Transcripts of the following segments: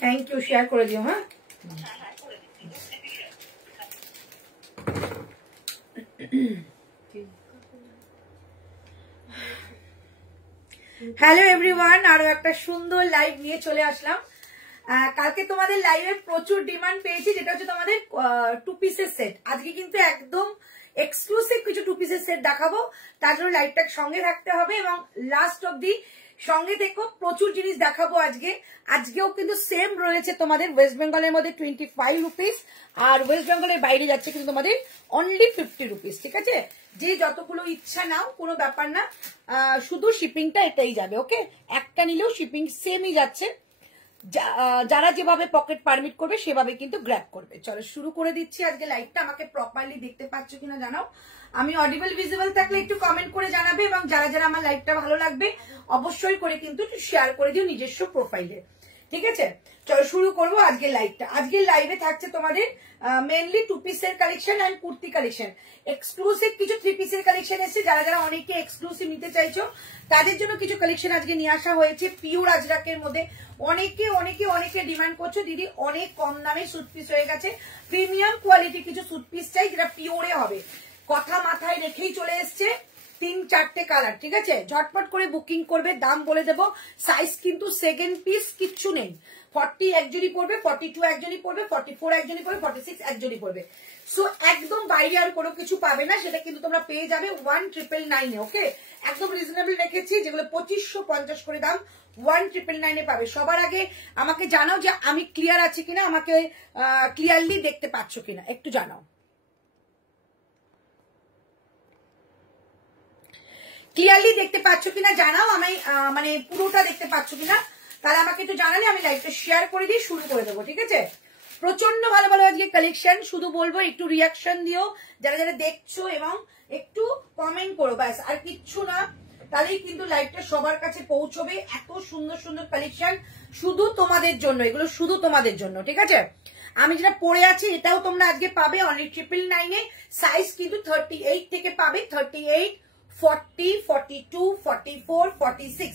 Thank you, share করে দিও। হ্যাঁ, হ্যালো এভরিওয়ান, আরো একটা সুন্দর লাইভ নিয়ে চলে আসলাম। কালকে তোমাদের লাইভে প্রচুর ডিমান্ড পেয়েছি, যেটা হচ্ছে তোমাদের টু পিসের সেট। আজকে কিন্তু একদম এক্সক্লুসিভ কিছু টু পিসের সেট দেখাবো, তার জন্য লাইভটা সঙ্গে রাখতে হবে এবং লাস্ট অব্দি সঙ্গে দেখো। প্রচুর জিনিস দেখাবো আজকে। আজকেও কিন্তু সেম রয়েছে তোমাদের ওয়েস্ট বেঙ্গলের মধ্যে 25 রুপিস, আর ওয়েস্ট বেঙ্গলের বাইরে যাচ্ছে কিন্তু তোমাদের অনলি 50 রুপিস। ঠিক আছে, যে যতগুলো ইচ্ছা নাও, কোনো ব্যাপার না, শুধু শিপিংটা এটাই যাবে। ওকে, একটা নিলেও শিপিং সেমই যাচ্ছে। যারা যেভাবে পকেট পারমিট করবে সেভাবে কিন্তু গ্র্যাব করবে। চলো শুরু করে দিচ্ছি আজকে লাইভটা। আমাকে প্রপারলি দেখতে পাচ্ছ কিনা জানাও। আমি অডিবল ভিজিবল থাকলে একটু কমেন্ট করে জানাবে, এবং যারা যারা আমার লাইভটা ভালো লাগবে অবশ্যই করে কিন্তু একটু শেয়ার করে দিও নিজস্ব প্রোফাইলে। ঠিক আছে, চলো শুরু করবো আজকের লাইভটা। আজকের লাইভে থাকছে তোমাদের মেনলি টু পিসের collection and kurti collection. Exclusive কিছু থ্রি পিসের কালেকশন এসেছে। যারা যারা অনেকে এক্সক্লুসিভ নিতে চাইছো তাদের জন্য কিছু কালেকশন আজকে নিয়ে আসা হয়েছে পিওর আজরাকের মধ্যে। অনেকে অনেকে অনেকে ডিমান্ড করছো, দিদি অনেক কম দামে স্যুট পিস হয়ে গেছে, প্রিমিয়াম কোয়ালিটি কিছু স্যুট পিস চাই যেটা পিওরে হবে। কথা মাথায় রেখেই চলে এসছে 3-4টে কালার। ঠিক আছে, ঝটপট করে বুকিং করবে। দাম বলে দেবো, সাইজ কিন্তু সেকেন্ড পিস কিচ্ছু নেই। 40 একজনই পড়বে, 42 একজনই পড়বে, 44 একজনই পড়বে, 46 একজনই পড়বে। সো একদম বাইরে আর কোনো কিছু পাবে না, সেটা কিন্তু তোমরা পেয়ে যাবে 1999 এ। ওকে, একদম রিজনেবল রেখেছি, যেগুলো 2550 করে দাম 1999 এ পাবে। সবার আগে আমাকে জানাও যে আমি ক্লিয়ার আছি কিনা, আমাকে ক্লিয়ারলি দেখতে পাচ্ছ কিনা একটু জানাও। ক্লিয়ারলি দেখতে পাচ্ছ কিনা জানাও, আমি মানে পুরোটা দেখতে পাচ্ছ কিনা, তাহলে আমাকে একটু জানালে আমি লাইভটা শেয়ার করে দিয়ে শুরু করে দেবো। ঠিক আছে, প্রচন্ড ভালো ভালো আজকে কালেকশন। শুধু বলবো একটু রিয়াকশন দিও যারা যারা দেখছো, এবং একটু কমেন্ট করো, ব্যাস আর কিচ্ছু না। তাহলেই কিন্তু লাইভটা সবার কাছে পৌঁছবে। এত সুন্দর সুন্দর কালেকশন শুধু তোমাদের জন্য, এগুলো শুধু তোমাদের জন্য। ঠিক আছে, আমি যেটা পরে আছি এটাও তোমরা আজকে পাবে অনলি 999 এ। সাইজ কিন্তু 38 থেকে পাবে 38, 40, 42, 44, 46।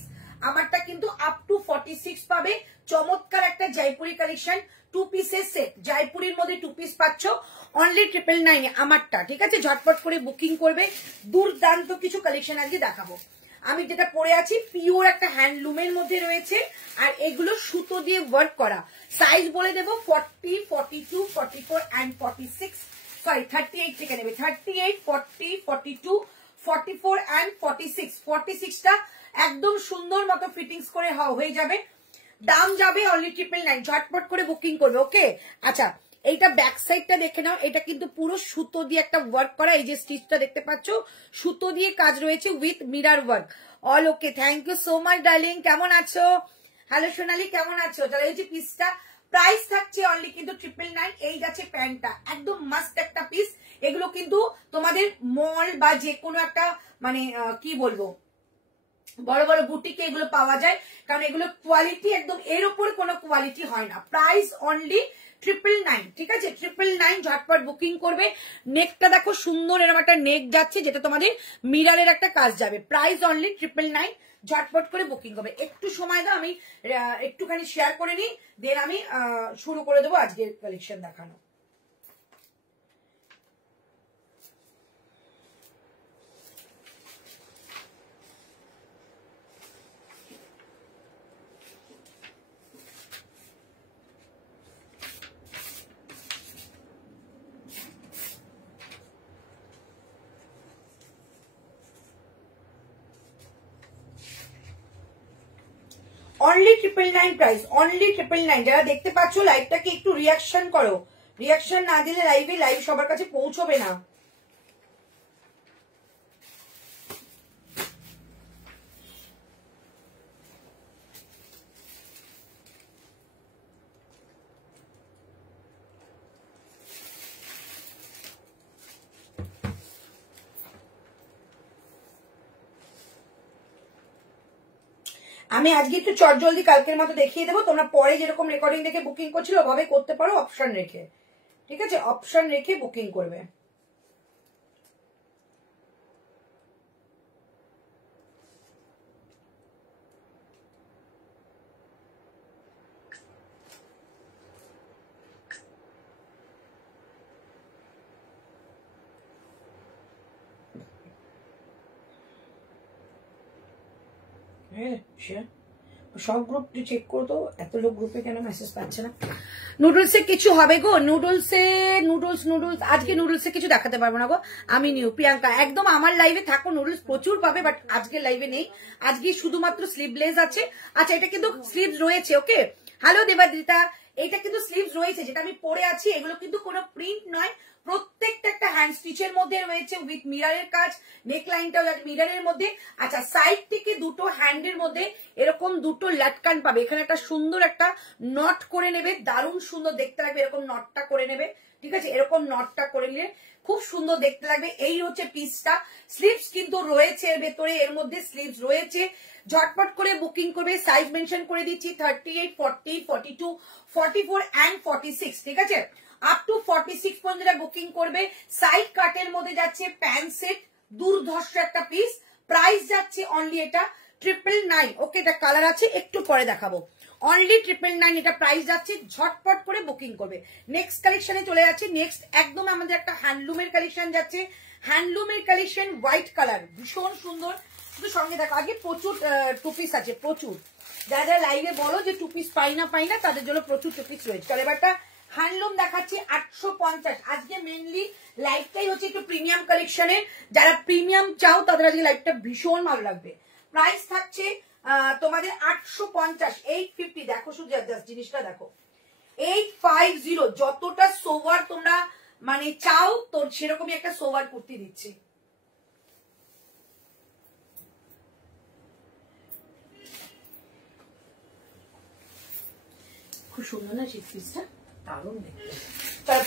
আমারটা কিন্তু আপ টু 46 পাবে। চমৎকার একটা জয়পুরি কালেকশন, টু পিসের সেট। জয়পুরির মধ্যে টু পিস পাচ্ছ অনলি 999 আমারটা। ঠিক আছে, ঝটপট করে বুকিং করবে। দুর্দান্ত কিছু কালেকশন আজকে দেখাবো। আমি যেটা পরে আছি পিওর একটা হ্যান্ডলুমের মধ্যে রয়েছে, আর এগুলো সুতো দিয়ে ওয়ার্ক করা। সাইজ বলে দেবো 40, 42, 44 and 46। সরি 38 থেকে নেবে, 38, 40, 42, 44 and 46। 46টা একদম সুন্দর মতো ফিটিংস করে হয়ে যাবে। দাম যাবে অনলি 999। ঝটপট করে বুকিং করবে। ওকে, আচ্ছা এইটা ব্যাক সাইডটা দেখে নাও। এটা কিন্তু পুরো সুতো দিয়ে একটা ওয়ার্ক করা। এই যে স্টিচটা দেখতে পাচ্ছ, সুতো দিয়ে কাজ রয়েছে with mirror work. All okay, thank you so much darling. কেমন আছো? হ্যালো সোনালি, কেমন আছো? তাহলে এই যে পিসটা প্রাইস থাকছে অনলি কিন্তু 999। এই গেছে প্যান্টটা, একদম মাস্ট একটা পিস। এগুলো কিন্তু তোমাদের মল বা যে কোনো একটা মানে কি বলবো বড় বড় বুটিকে এগুলো পাওয়া যায়, কারণ এগুলো কোয়ালিটি একদম এর উপর কোনো কোয়ালিটি হয় না। Price only 999। ঠিক আছে, 999। ঝটপট বুকিং করবে। নেকটা দেখো সুন্দর, এরকম একটা নেক যাচ্ছে যেটা তোমাদের মিরারের একটা কাজ যাবে। Price only 999। ঝটপট করে বুকিং করবে। একটু সময় দাও, আমি একটুখানি শেয়ার করে নিই, দেন আমি শুরু করে দেবো আজকের কালেকশন দেখানো। Only 999 price, only 999। যারা দেখতে পাচ্ছ লাইভটাকে একটু রিয়াকশন করো। রিয়াকশন না দিলে লাইভ সবার কাছে পৌঁছবে না। আমি আজকে একটু চটজলদি কালকের মতো দেখিয়ে দেবো। তোমরা পরে যেরকম রেকর্ডিং দেখে বুকিং করছিল ওভাবে করতে পারো, অপশন রেখে। ঠিক আছে, অপশন রেখে বুকিং করবে। হ্যাঁ সব গ্রুপ চেক করো তো, এত লোক গ্রুপে কেন মেসেজ পাচ্ছে না? নুডলসে কিছু হবে গো? নুডলস আজকে নুডলসে কিছু দেখাতে পারবো না গো। আমি নিউ প্রিয়াঙ্কা, একদম আমার লাইভে থাকো, নুডলস প্রচুর পাবে, বাট আজকে লাইভে নেই। আজকে শুধুমাত্র স্লিভলেস আছে। আচ্ছা, এটা কিন্তু স্লিভস রয়েছে। ওকে, হ্যালো দেবাদিতা, এটা কিন্তু স্লিভস রয়েছে, যেটা আমি পরে আছি। এগুলো কিন্তু কোনো প্রিন্ট নয়, প্রত্যেকটা একটা হ্যান্ড স্টিচের মধ্যে রয়েছে, উইথ মিরারের কাজ। নেক লাইনটাও মিরারের মধ্যে। আচ্ছা, সাইড থেকে দুটো হ্যান্ডের মধ্যে এরকম দুটো লাটকান পাবে। এখানে একটা সুন্দর একটা নট করে নেবে, দারুণ সুন্দর দেখতে লাগবে। এরকম নটটা করে নেবে, ঠিক আছে? এরকম নটটা করে নিলে খুব সুন্দর দেখতে লাগবে। এই হচ্ছে পিসটা। স্লিভস কিন্তু রয়েছে এর ভেতরে, এর মধ্যে স্লিভস রয়েছে। ঝটপট করে বুকিং করবে। সাইজ মেনশন করে দিচ্ছি 38, 40, 42, 44 and 46, ঠিক আছে? আপ টু 46 পর্যন্ত বুকিং করবে। সাইড কাটের মধ্যে যাচ্ছে প্যান্ট সেট, দুর্ধর্ষ একটা পিস। প্রাইস যাচ্ছে অনলি এটা 999। ওকে, এটা কালার আছে, একটু পরে দেখাবো। অনলি 999 এটা প্রাইস যাচ্ছে। ঝটপট করে বুকিং করবে। নেক্সট কালেকশনে চলে যাচ্ছে। নেক্সট একদম আমাদের একটা হ্যান্ডলুমের কালেকশন যাচ্ছে। হ্যান্ডলুমের কালেকশন হোয়াইট কালার, ভীষণ সুন্দর। শুধু সঙ্গে দেখো, আগে প্রচুর টু পিস আছে, প্রচুর। যারা যারা লাইভে বলো যে টু পিস পাই না তাদের জন্য প্রচুর টু পিস রয়েছে। চলো এবারটা হ্যান্ডলুম দেখাচ্ছি 850। আজকে মেনলি লাইভটাই হচ্ছে একটু প্রিমিয়াম কালেকশনের। যারা প্রিমিয়াম চাও তাদের আজকে লাইভটা ভীষণ ভালো লাগবে। প্রাইস থাকছে তোমাদের 850, 850। দেখো শুধু জাস্ট জিনিসটা দেখো, 850। যতটা সোভার তোমরা মানে চাও, তো সেরকমই একটা সোভার কুর্তি দিচ্ছি। খুব সুন্দর না চিক পিসটা, দারুণ দেখতে।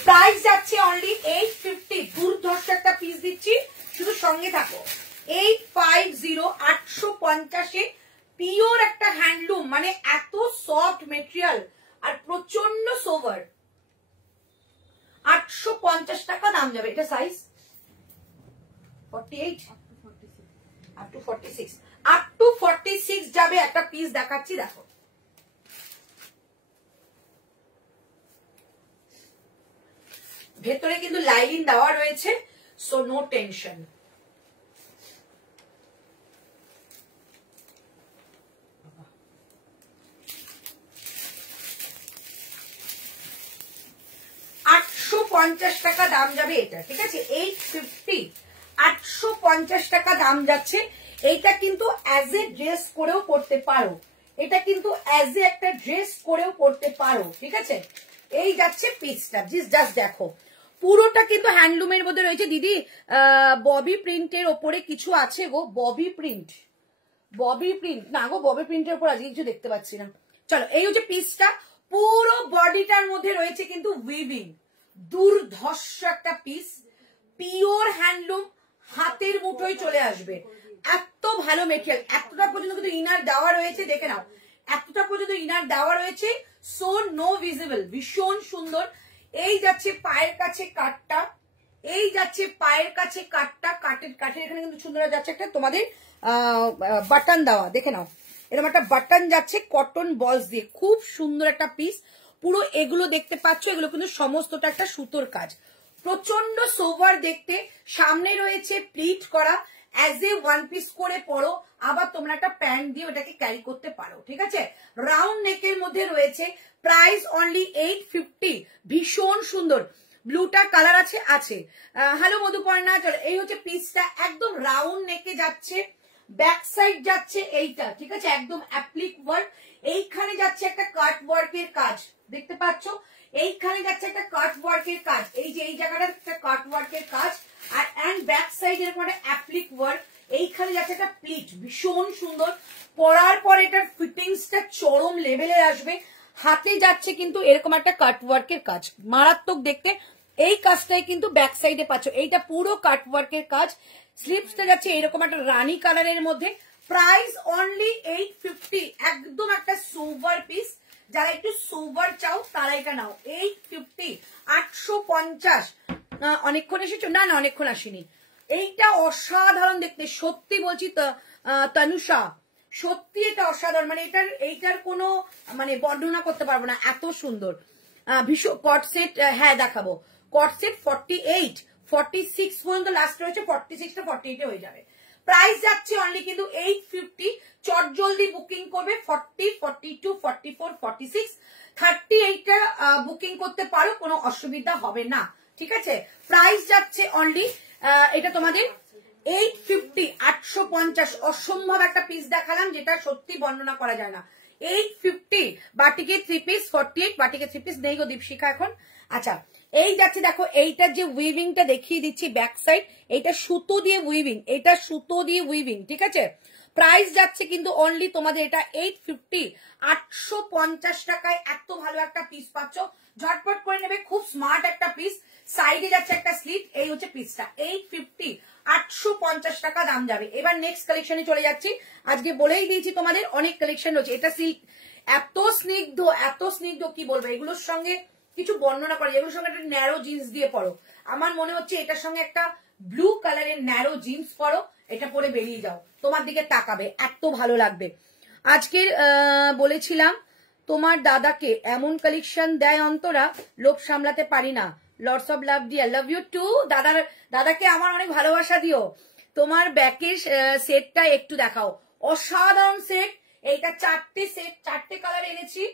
প্রাইস যাচ্ছে অনলি 850। দুর্ধর্ষ একটা পিস দিচ্ছি, শুধু সঙ্গে থাকো। 850, 850-এ পিওর একটা হ্যান্ডলুম, মানে এত সফট মেটেরিয়াল আর প্রচন্ড সোভার। 850 টাকা দাম যাবে। এটা size 48 up to 46, up to 46 যাবে একটা পিস দেখাচ্ছি। দেখো, ভেতরে কিন্তু লাইনিং দেওয়া রয়েছে, সো নো টেনশন। টাকা দাম যাবে এটা, ঠিক আছে? 850, 850 টাকা দাম যাচ্ছে। এইটা কিন্তু অ্যাজ এ ড্রেস করেও পড়তে পারো, এটা কিন্তু অ্যাজ এ একটা ড্রেস করেও পড়তে পারো, ঠিক আছে? এই যাচ্ছে পিসটা, জাস্ট দেখো। পুরোটা কিন্তু হ্যান্ডলুমের মধ্যে রয়েছে। দিদি ববি প্রিন্টের ওপরে কিছু আছে গো? ববি প্রিন্ট না গো, ববি প্রিন্টের উপর আজকে কিছু দেখতে পাচ্ছি না। চলো, এই হচ্ছে পিসটা। পুরো বডিটার মধ্যে রয়েছে কিন্তু উইভিং, দুর্ধর্ষ একটা পিস। পিওর হ্যান্ডলুম, হাতের মুঠোয় চলে আসবে। এত ভালো মেটেরিয়াল। এতটা পর্যন্ত কিন্তু ইনার দেওয়া রয়েছে, দেখে নাও। এতটা পর্যন্ত ইনার দেওয়া রয়েছে, সো নো ভিজিবল, ভীষণ সুন্দর। এই যাচ্ছে পায়ের কাছে কাটটা, এই যাচ্ছে পায়ের কাছে কাটটা। কাঠের এখানে কিন্তু সুন্দর যাচ্ছে একটা তোমাদের বাটন দেওয়া, দেখে নাও। এরকম একটা বাটন যাচ্ছে কটন বলস দিয়ে, খুব সুন্দর একটা পিস। পুরো এগুলো দেখতে পাচ্ছ, এগুলো কিন্তু সমস্তটা একটা সুতোর কাজ, প্রচন্ড সোভার দেখতে। সামনে রয়েছে প্লিট করা, অ্যাজ এ ওয়ান পিস করে পরো, আবার তোমরা একটা প্যান্ট দিয়ে ওটাকে ক্যারি করতে পারো, ঠিক আছে? রাউন্ড নেকের মধ্যে রয়েছে। প্রাইস অনলি 850, ভীষণ সুন্দর। ব্লুটা কালার আছে। হ্যালো মধুপর্ণা, চলো এই হচ্ছে পিসটা, একদম রাউন্ড নেকে যাচ্ছে। ব্যাক সাইড যাচ্ছে এইটা, ঠিক আছে? একদম অ্যাপ্লিক ওয়ার্ক। এইখানে যাচ্ছে একটা কাট ওয়ার্কের কাজ, দেখতে পাচ্ছ? এইখানে যাচ্ছে একটা কাট ওয়ার্কের কাজ, এই যে এই জায়গাটা একটা কাট ওয়ার্কের কাজ। আর এন্ড ব্যাক সাইড এরকম একটা অ্যাপ্লিক ওয়ার্ক। এইখানে যাচ্ছে একটা প্লিট, ভীষণ সুন্দর। পরার পর এটার ফিটিংসটা চরম লেভেলে আসবে। হাতে যাচ্ছে কিন্তু এরকম একটা কাট ওয়ার্কের কাজ, মারাত্মক দেখতে। এই কাজটাই কিন্তু ব্যাক সাইডে পাচ্ছ, এইটা পুরো কাট ওয়ার্কের কাজ। স্লিপসটা যাচ্ছে এরকম একটা রানী কালারের মধ্যে। প্রাইস অনলি 850, একদম একটা সোভার পিস। যারা একটু সোভার চাও তারা এটা নাও। 850, 850। অনেকক্ষণ এসেছো? না অনেকক্ষণ আসিনি। এইটা অসাধারণ দেখতে, সত্যি বলছি তনুষা, সত্যি এটা অসাধারণ। মানে এইটার কোনো মানে বর্ণনা করতে পারবো না, এত সুন্দর। ভীষণ কট সেট, হ্যাঁ দেখাবো। কট সেট 48, 46 পর্যন্ত লাস্ট রয়েছে, 46টা 48 হয়ে যাবে। প্রাইস যাচ্ছে অনলি কিন্তু 850। চট জলদি বুকিং করবে 40, 42, 44, 46, 38টা বুকিং করতে পারো, কোনো অসুবিধা হবে না, ঠিক আছে। প্রাইস যাচ্ছে অনলি এটা তোমাদের 850, 850। অসম্ভব একটা পিস দেখালাম যেটা সত্যি বর্ণনা করা যায় না। 850 বাটিকে 3 পিস 48, বাটিকে 3 পিস নেই গো দীপশিখা এখন। আচ্ছা এই যাচ্ছে দেখো, এইটার যে উইভিংটা দেখিয়ে দিচ্ছি ব্যাক সাইড, এইটা সুতো দিয়ে উইভিং, এটা সুতো দিয়ে উইভিং, ঠিক আছে। প্রাইস যাচ্ছে কিন্তু অনলি তোমাদের এটা 850, 850 টাকায় এত ভালো একটা পিস পাচ্ছ, ঝটপট করে নেবে, খুব স্মার্ট একটা পিস। সাইডে যাচ্ছে একটা স্লিট, এই হচ্ছে পিসটা 850, 850 টাকা দাম যাবে। এবার নেক্সট কালেকশনে চলে যাচ্ছি, আজকে বলেই দিয়েছি তোমাদের অনেক কালেকশন রয়েছে। এটা সিল্ক, এত স্নিগ্ধ, এত স্নিগ্ধ কি বলবো, এগুলোর সঙ্গে কিছু বর্ণনা করে, এগুলোর সঙ্গে একটা ন্যারো জিন্স দিয়ে পরো, আমার মনে হচ্ছে এটার সঙ্গে একটা ব্লু কালারের ন্যারো জিন্স পরো, এটা পরে বেরিয়ে যাও, তোমার দিকে তাকাবে, এত ভালো লাগবে। আজকের বলেছিলাম তোমার দাদাকে এমন কালেকশন দেয় অন্তরা, লোভ সামলাতে পারি না, lots of love dear, love you too. দাদাকে আমার অনেক ভালোবাসা দিও। তোমার ব্যাকের সেটটা একটু দেখাও, অসাধারণ সেট। এইটা 4টে সেট, 4টে কালার এনেছি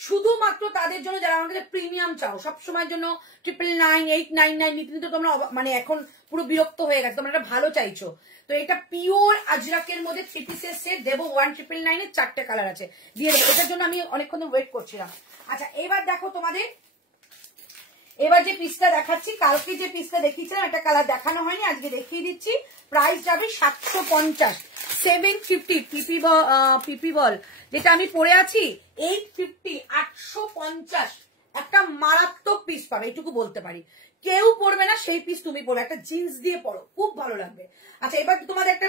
শুধুমাত্র তাদের জন্য যারা আমাদের প্রিমিয়াম চাও, সবসময়ের জন্য 999, 899 নিতে নিতে তোমরা মানে এখন পুরো বিরক্ত হয়ে গেছে, তোমরা একটা ভালো চাইছো। তো এটা পিওর আজরাকের মধ্যে 3 পিসের সেট দেবো 1999 এর 4টে কালার আছে, দিয়ে দেবো। এটার জন্য আমি অনেকক্ষণ ওয়েট করছিলাম। আচ্ছা এবার দেখো তোমাদের, এবার যে পিসটা দেখাচ্ছি, কালকে যে পিসটা দেখিয়েছিলাম একটা কালার দেখানো হয়নি, আজকে দেখিয়ে দিচ্ছি। প্রাইস যাবে 750, 750 পিপি বল যেটা আমি পরে আছি 850, 850 একটা মারাত্মক পিস পাবে, এইটুকু বলতে পারি। কেউ পরবে না সেই পিস তুমি পরো, একটা জিন্স দিয়ে পরো, খুব ভালো লাগবে। আচ্ছা এবার তোমাদের একটা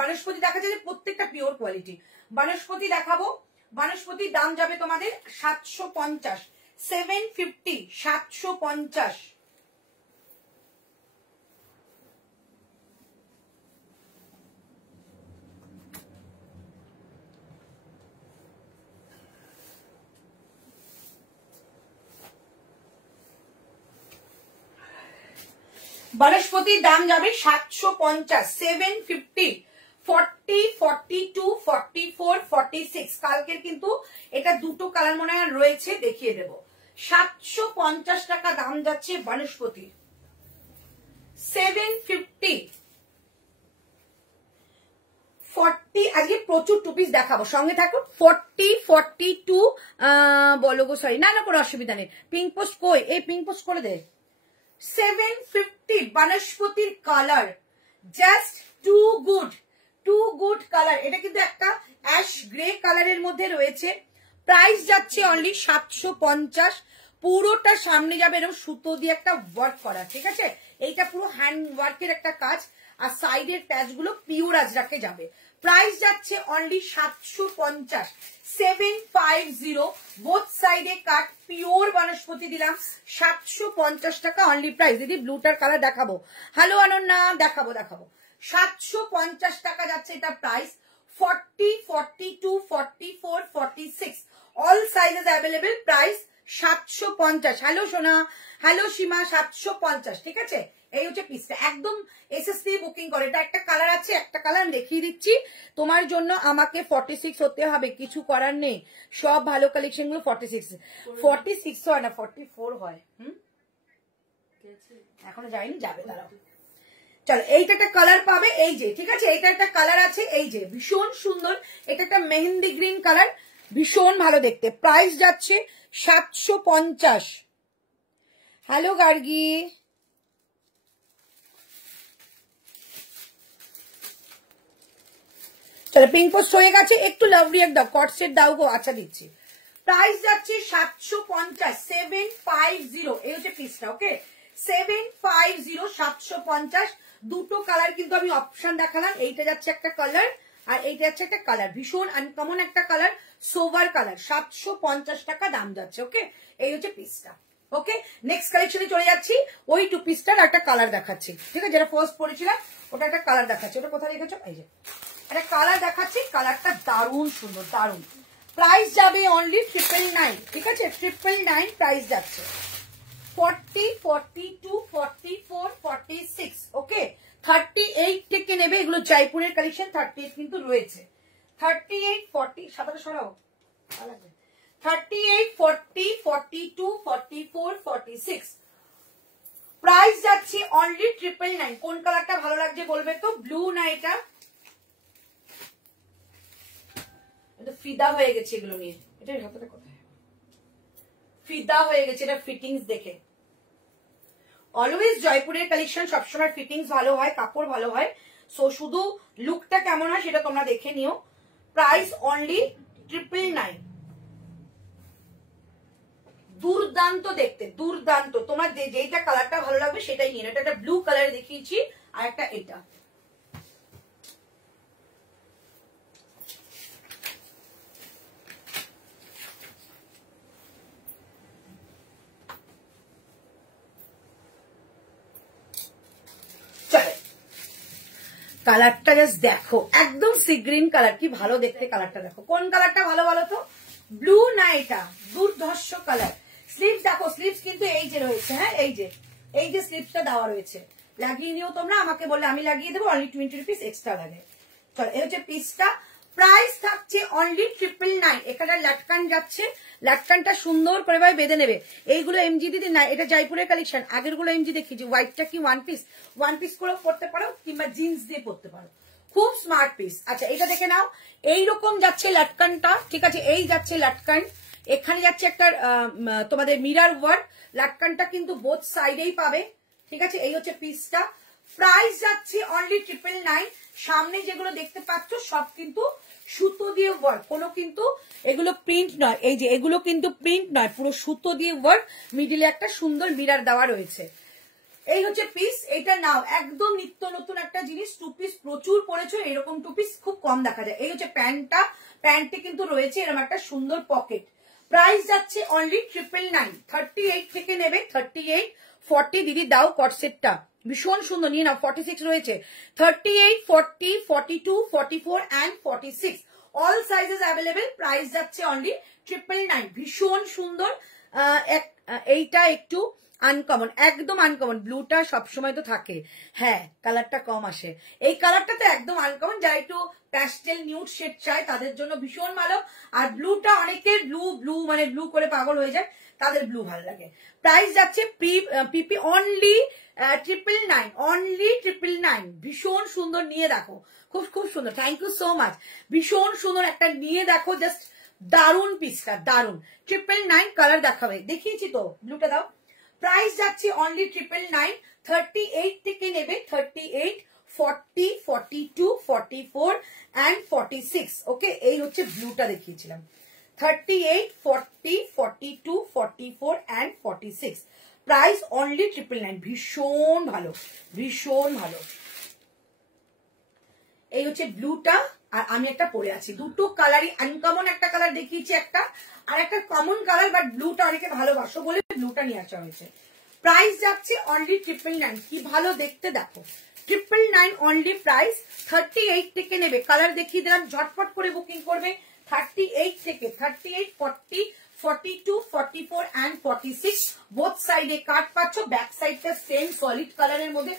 বনস্পতি দেখাচ্ছে, যে প্রত্যেকটা পিওর কোয়ালিটি। বনস্পতি দেখাবো, বনস্পতির দাম যাবে তোমাদের 750, 750, 750। বনস্পতির দাম যাবে 750, 750, 40, 42, 44, 46। কালকের কিন্তু এটা দুটো কালার মনে হয় রয়েছে, দেখিয়ে দেব। 750 টাকা দাম যাচ্ছে বনস্পতির। 750, 40, আজকে প্রচুর টু পিস দেখাবো, সঙ্গে থাকো। 40, 42 বলো গো, সরি না না কোনো অসুবিধা নেই। পিঙ্ক পোস্ট কই, এই পিঙ্ক পোস্ট করে দে। 750 বনস্পতির colour, just to good colour. এটা কিন্তু একটা অ্যাশ গ্রে কালারের মধ্যে রয়েছে। প্রাইস যাচ্ছে অনলি 750। পুরোটা সামনে যাবে এরকম সুতো দিয়ে একটা ওয়ার্ক করা, ঠিক আছে। এইটা পুরো হ্যান্ড ওয়ার্কের একটা কাজ, আর সাইডের প্যাচ গুলো পিওর আজরাকে যাবে। প্রাইস যাচ্ছে অনলি 750, 750। বোথ সাইডে কাট, পিওর বনস্পতি দিলাম 750 টাকা অনলি প্রাইস। দিদি ব্লুটার কালার দেখাবো, হ্যালো অনন্যা, দেখাবো 750 টাকা যাচ্ছে এটা price. 40, 42, 44, 46 all sizes available. Price 750। Hello সোনা, হ্যালো সীমা, 750, ঠিক আছে। এই হচ্ছে পিসটা, একদম এসএস দিয়ে বুকিং করে। এটা একটা কালার আছে, একটা কালার দেখিয়ে দিচ্ছি তোমার জন্য। আমাকে 46 হতে হবে, কিছু করার নেই, সব ভালো কালেকশন গুলো 46 হয় না, 44 হয়। এখনো যায়নি, যাবে দাঁড়াও। চলো এইটা একটা কালার পাবে, এই যে, ঠিক আছে। এইটা একটা কালার আছে, এই যে, ভীষণ সুন্দর। এটা একটা মেহেন্দি গ্রিন কালার, ভীষণ ভালো দেখতে। প্রাইস যাচ্ছে 750। হ্যালো গার্গি, চলো পিঙ্ক পোস্ট হয়ে গেছে, একটু লাভ রিয়েক্ট দাও, কট সেট দাও গো। আচ্ছা দিচ্ছি। প্রাইস যাচ্ছে 750, 750। এই হচ্ছে পিসটা, ওকে। 750, 750। দুটো কালার কিন্তু আমি অপশন দেখালাম, এইটা যাচ্ছে একটা কালার আর এইটা যাচ্ছে একটা কালার, ভীষণ আনকমন একটা কালার, সোভার কালার। 750 টাকা দাম যাচ্ছে, ওকে। এই হচ্ছে পিসটা, ওকে। নেক্সট কালেকশনে চলে যাচ্ছি, ওই টু পিসটার একটা কালার দেখাচ্ছি, ঠিক আছে। যেটা ফার্স্ট পড়েছিলাম ওটা একটা কালার দেখাচ্ছি, ওটা কোথায় রেখেছো, এই যে একটা কালার দেখাচ্ছি। কালারটা দারুণ সুন্দর, দারুণ। প্রাইস যাবে অনলি 999, ঠিক আছে। 999 প্রাইস যাচ্ছে। 40, 42, 44, 46, ওকে। 38 থেকে নেবে, এগুলো জয়পুরের কালেকশন। 38 কিন্তু রয়েছে, 38 40 সাদাটা সরাও, 38 40 42 44 46। প্রাইস যাচ্ছে অনলি 999। কোন কালারটা ভালো লাগছে বলবে তো? ব্লু না এটা? ফিদা হয়ে গেছে এগুলো নিয়ে, এটার হাতটা কোথায়? ফিদা হয়ে গেছে এটা ফিটিংস দেখে। অলওয়েজ জয়পুরের কালেকশন সবসময় ফিটিংস ভালো হয়, কাপড় ভালো হয়। সো শুধু লুকটা কেমন হয় সেটা তোমরা দেখে নিও। Price only 999। দুর্দান্ত দেখতে, দুর্দান্ত। তোমার যেইটা কালারটা ভালো লাগবে সেটাই নিয়ে। এটা একটা ব্লু কালার দেখিয়েছি, আর একটা এটা। কালারটা জাস্ট দেখো, একদম সি গ্রিন কালার, কি ভালো দেখতে কালারটা। দেখো কোন কালারটা ভালো বলো তো? ব্লু না এটা? দুর্ধর্ষ কালার। স্লিভস দেখো, স্লিভস কিন্তু এই যে রয়েছে, হ্যাঁ এই যে স্লিভসটা দেওয়া রয়েছে, লাগিয়ে নিও তোমরা। আমাকে বললে আমি লাগিয়ে দেবো, অনলি 20 রুপিস এক্সট্রা লাগে। চলো, এই হচ্ছে পিসটা। প্রাইস থাকছে অনলি 999। এখানে লাটকান যাচ্ছে, লাটকানটা সুন্দর করে ভাবে বেঁধে নেবে। এইগুলো এমজি দিদি না, এটা জয়পুরের কালেকশন। আগের গুলো এমজি দেখিয়েছি। হোয়াইটটা কি ওয়ান পিস করেও পরতে পারো, কিংবা জিন্স দিয়ে পরতে পারো, খুব স্মার্ট পিস। আচ্ছা, এটা দেখে নাও। এইরকম যাচ্ছে লাটকানটা, ঠিক আছে? এই যাচ্ছে লাটকান, এখানে যাচ্ছে একটা তোমাদের মিরার ওয়ার্ক। লাটকানটা কিন্তু বোথ সাইডেই পাবে, ঠিক আছে? এই হচ্ছে পিসটা। প্রাইস যাচ্ছে অনলি 999। সামনে যেগুলো দেখতে পাচ্ছ সব কিন্তু সুতো দিয়ে ওয়ার্ক, কোনো কিন্তু এগুলো প্রিন্ট নয়। এই যে এগুলো কিন্তু প্রিন্ট নয়, পুরো সুতো দিয়ে ওয়ার্ক। মিডিলে একটা সুন্দর মিরার দেওয়া রয়েছে। এই হচ্ছে পিস। এটা নাও, একদম নিত্য নতুন একটা জিনিস। 2 পিস প্রচুর পরেছো, এরকম 2 পিস খুব কম দেখা যায়। এই হচ্ছে প্যান্টটা, প্যান্টে কিন্তু রয়েছে এরকম একটা সুন্দর পকেট। প্রাইস যাচ্ছে অনলি 999। 38 থেকে নেবে, 38 40 দিদি দাও কটসেটটা, ভীষণ সুন্দর। নিয়ে নাও, 46 রয়েছে। 38 40 42 44 and 46 all sizes available. Price যাচ্ছে অনলি 999। ভীষণ সুন্দর। এইটা একটু আনকমন, একদম আনকমন। ব্লুটা সবসময় তো থাকে, হ্যাঁ কালারটা কম আসে। এই কালারটা তো একদম আনকমন। যারা একটু প্যাস্টেল নিউড শেড চায় তাদের জন্য ভীষণ ভালো। আর ব্লুটা অনেকের ব্লু মানে ব্লু করে পাগল হয়ে যায়, তাদের ব্লু ভালো লাগে। প্রাইস যাচ্ছে পিপি অনলি 999, অনলি 999। ভীষণ সুন্দর, নিয়ে দেখো, খুব খুব সুন্দর। Thank you so much. ভীষণ সুন্দর একটা নিয়ে দেখো, জাস্ট দারুন পিসটা, দারুন। 999 কালার দেখাবে, দেখিয়েছি তো। ব্লুটা দাও। প্রাইস যাচ্ছে অনলি 999। 38 থেকে নেবে, 38 40 42 44 and 46। ওকে, এই হচ্ছে ব্লুটা দেখিয়েছিলাম। 38 40 42 44 and 46। Price only 999। ভীষণ ভালো, ভীষণ ভালো। এই হচ্ছে ব্লুটা, আর আমি একটা পরে আছি। দুটো কালারই আনকমন। একটা কালার দেখিয়েছি একটা, আর একটা কমন কালার, বাট ব্লুটা অনেকে ভালোবাসো বলে ব্লুটা নিয়ে আসা হয়েছে। প্রাইস যাচ্ছে অনলি 999। কি ভালো দেখতে দেখো, 999 অনলি প্রাইস। 38 থেকে নেবে, কালার দেখিয়ে দিলাম, ঝটপট করে বুকিং করবে। 38 থেকে 38 40 42 44 and 46 বোথ সাইডে কাট পাচ্ছ। ব্যাক সাইডটা সেম সলিড কালারের মধ্যে।